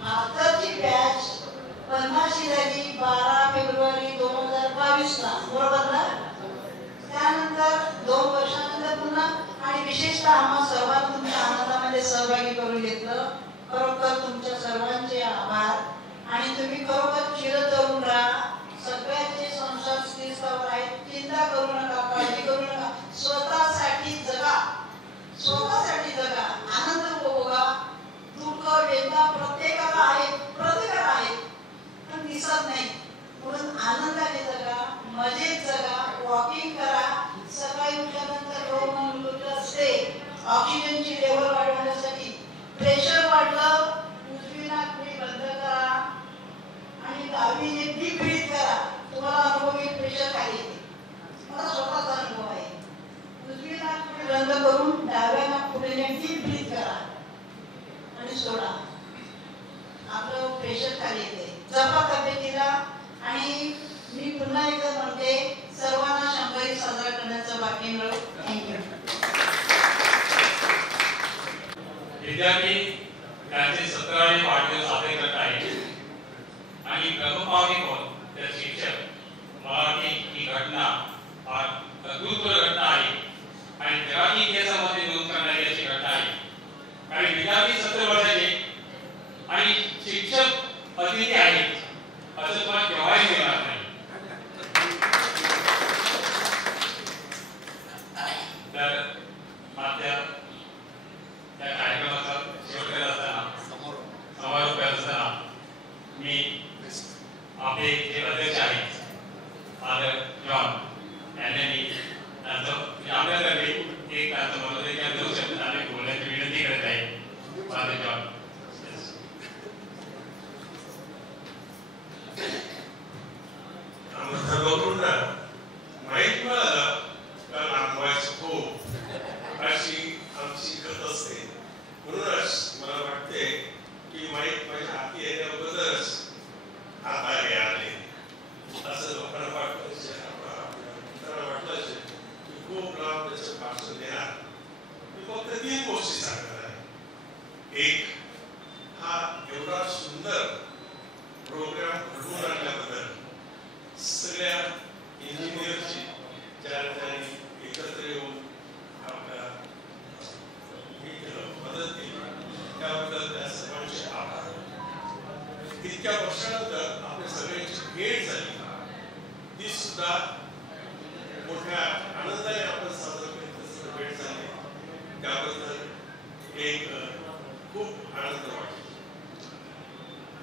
भारताची बॅच 50शी झाली 12 फेब्रुवारी 2022ला, बरोबर ना? त्यानंतर 2 वर्षानंतर पुन्हा, आणि विशेषतः आम्हा सर्वांना तुमच्या आनंदामध्ये सहभागी करून घेतलं. खरोखर तुमच्या सर्वांचे आभार. आणि तुम्ही खरोखर चिरतरुण राहा. सगळ्यांचे संसार स्थिरस्थावर आहेत, चिंता करू नका, काळजी करू नका. स्वतःसाठी जगा, स्वतःसाठी जगा, आनंद उपभोगा. दुःख वेदना प्रत्येकाला आहेत पण दिसत नाही. म्हणून आनंदाने जगा, मजेत जगा, वॉकिंग करा. सकाळी उठल्यानंतर रोग असते. ऑक्सिजनची लेवल वाढवण्यासाठी प्रेशर वाढलं, उजवी नाक बंद करा आणि डावीने डीप ब्रीथ करा. तुम्हाला अनुभव येईल, प्रेशर खाली येते. मला स्वतःचा अनुभव आहे. उजवी नाक बंद करून डाव्या नाक पुढे डीप ब्रीथ करा आणि सोडा. आपलं प्रेशर खाली येते. जपा तब्येतीला. आणि मी पुन्हा एकदा म्हणते, सर्वांना 100 साजरा करण्याचं भाग्य मिळो. थँक्यू. विद्यार्थी त्यांचे 17वे वाढदिवस साजरे करत आहेत आणि प्रमुख पाहुणे कोण तर शिक्षक. मला वाटते ही घटना फार अद्भुत घटना आहे आणि जगाच्या इतिहासामध्ये नोंद करणारी इतक्या वर्षानंतर आपल्या सगळ्यांची भेट झाली, ती सुद्धा मोठ्या आनंदाने आपण साजरा करीत भेट झाली, त्याबद्दल एक खूप आनंद वाटतो.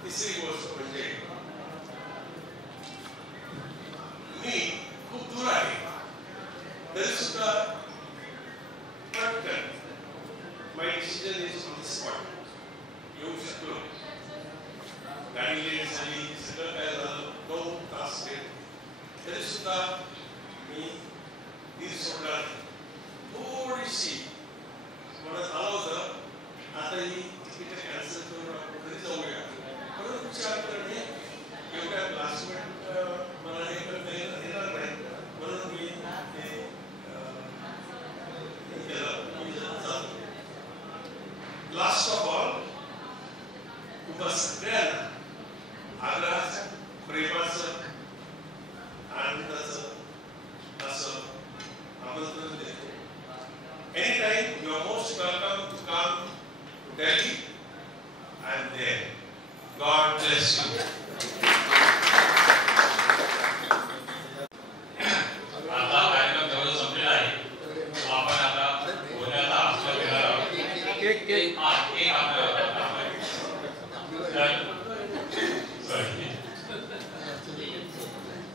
तिसरी गोष्ट म्हणजे मी खूप दूर आहे तरी सुद्धा पटकन my decision is on the spot येऊ शकलो. गाडी लेट झाली, सगळं काय झालं, 9 तास लेट तरी सुद्धा मी ती सोडणार. थोडीशी मनात आलं होतं आता ही तिकीट कॅन्सल करून आपण घरी जाऊया, म्हणून विचार करणे एवढ्या क्लासमेट मला हे करता येणार नाही, म्हणून मी ते केलं. लास्ट ऑफ ऑल तुम्हा सगळ्यांना आदराचं, प्रेमाचं, आनंदाचं असं आमंत्रण देतो. Anytime you are most welcome to come to Delhi. I am there. God bless you. आता कार्यक्रम जवळ संपलेला आहे. आपण आता बोलण्याचा आस्वाद घेणार आहोत. केक आपल्याला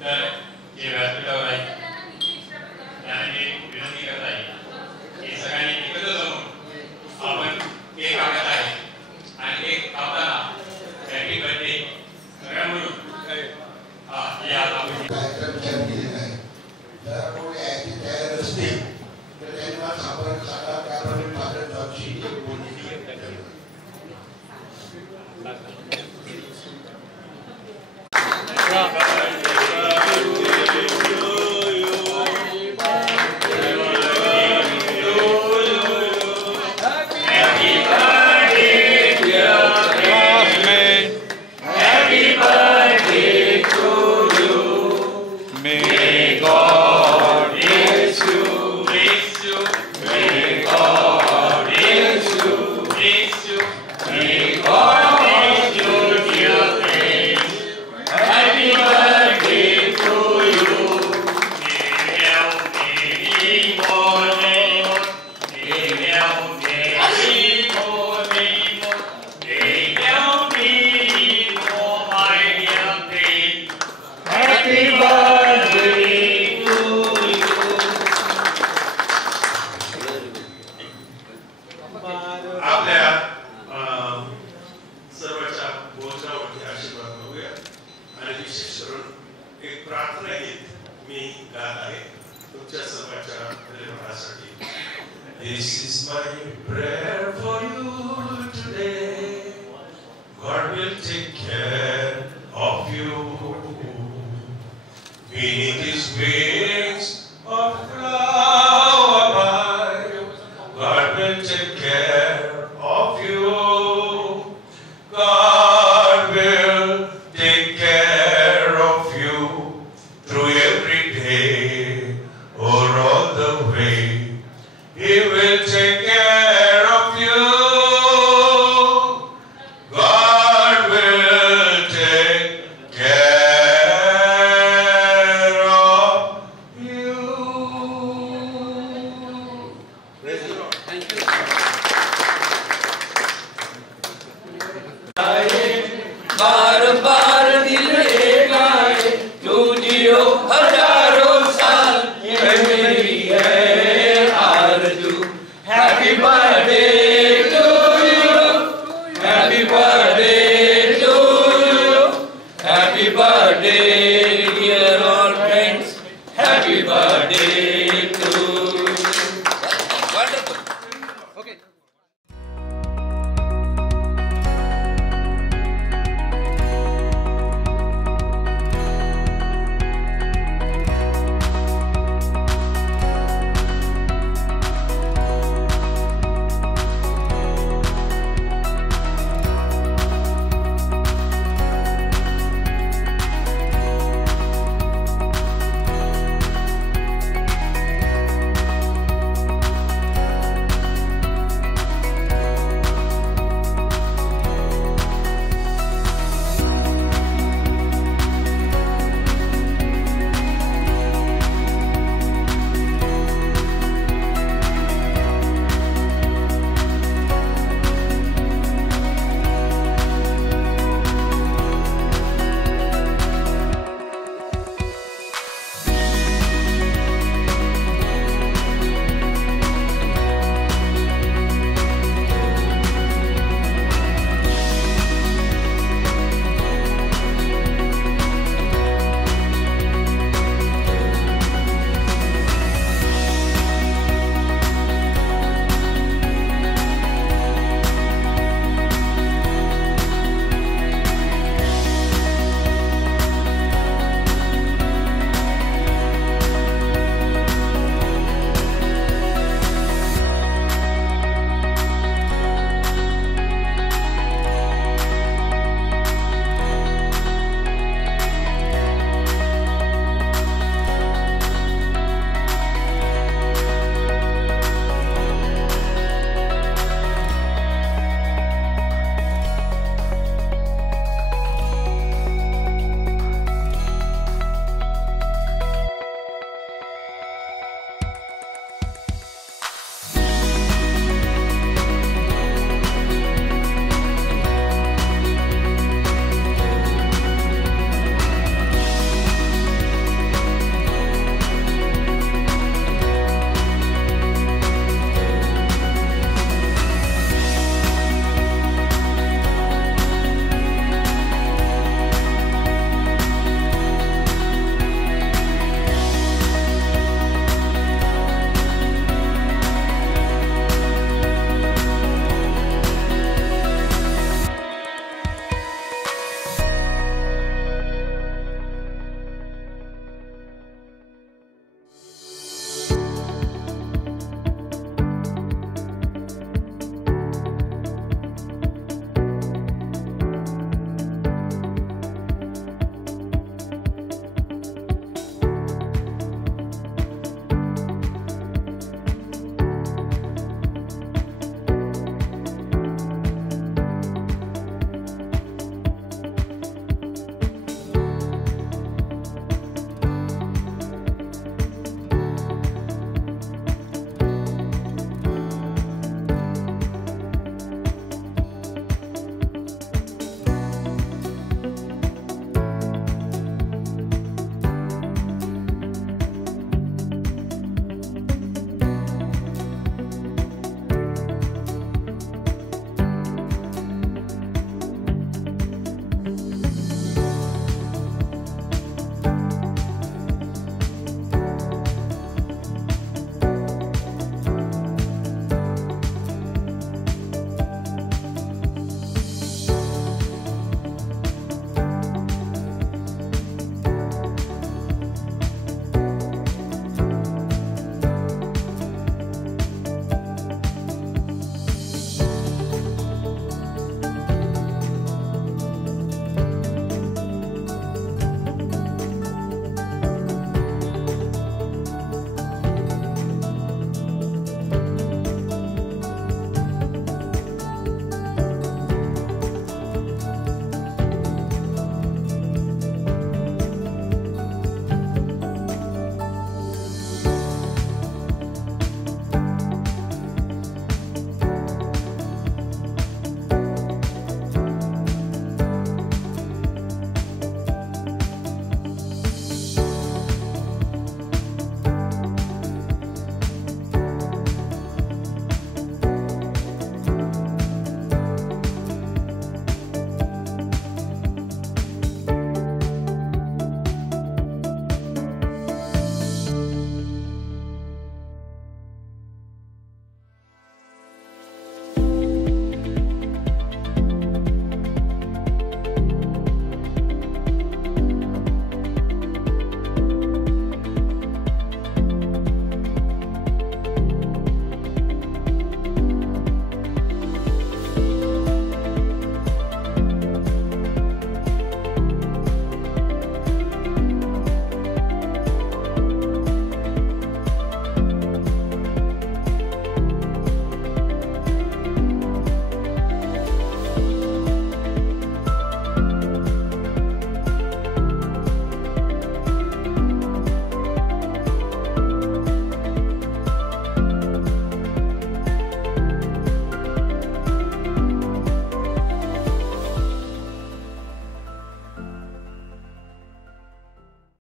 तर हे व्यासपीठावर आहे त्याने विनंती करत आहे की सगळ्यांनी एकत्र जाऊन आपण केक कापत आहे आणि केक कापताना हॅपी बर्थडे सगळ्या म्हणून कार्यक्रम चालू केलेला आहे. जर कोणी यायची तयार असतील तर त्यांना संपर्क साधा, त्याप्रमाणे मात्र जॉबशी बोलणी This is my prayer for you today. God will take care of you. Beneath His wings of flower, God will take care of you. God will take care of you through every day or all the way. He will take care of you. God will take care of you. Praise the Lord. Thank you.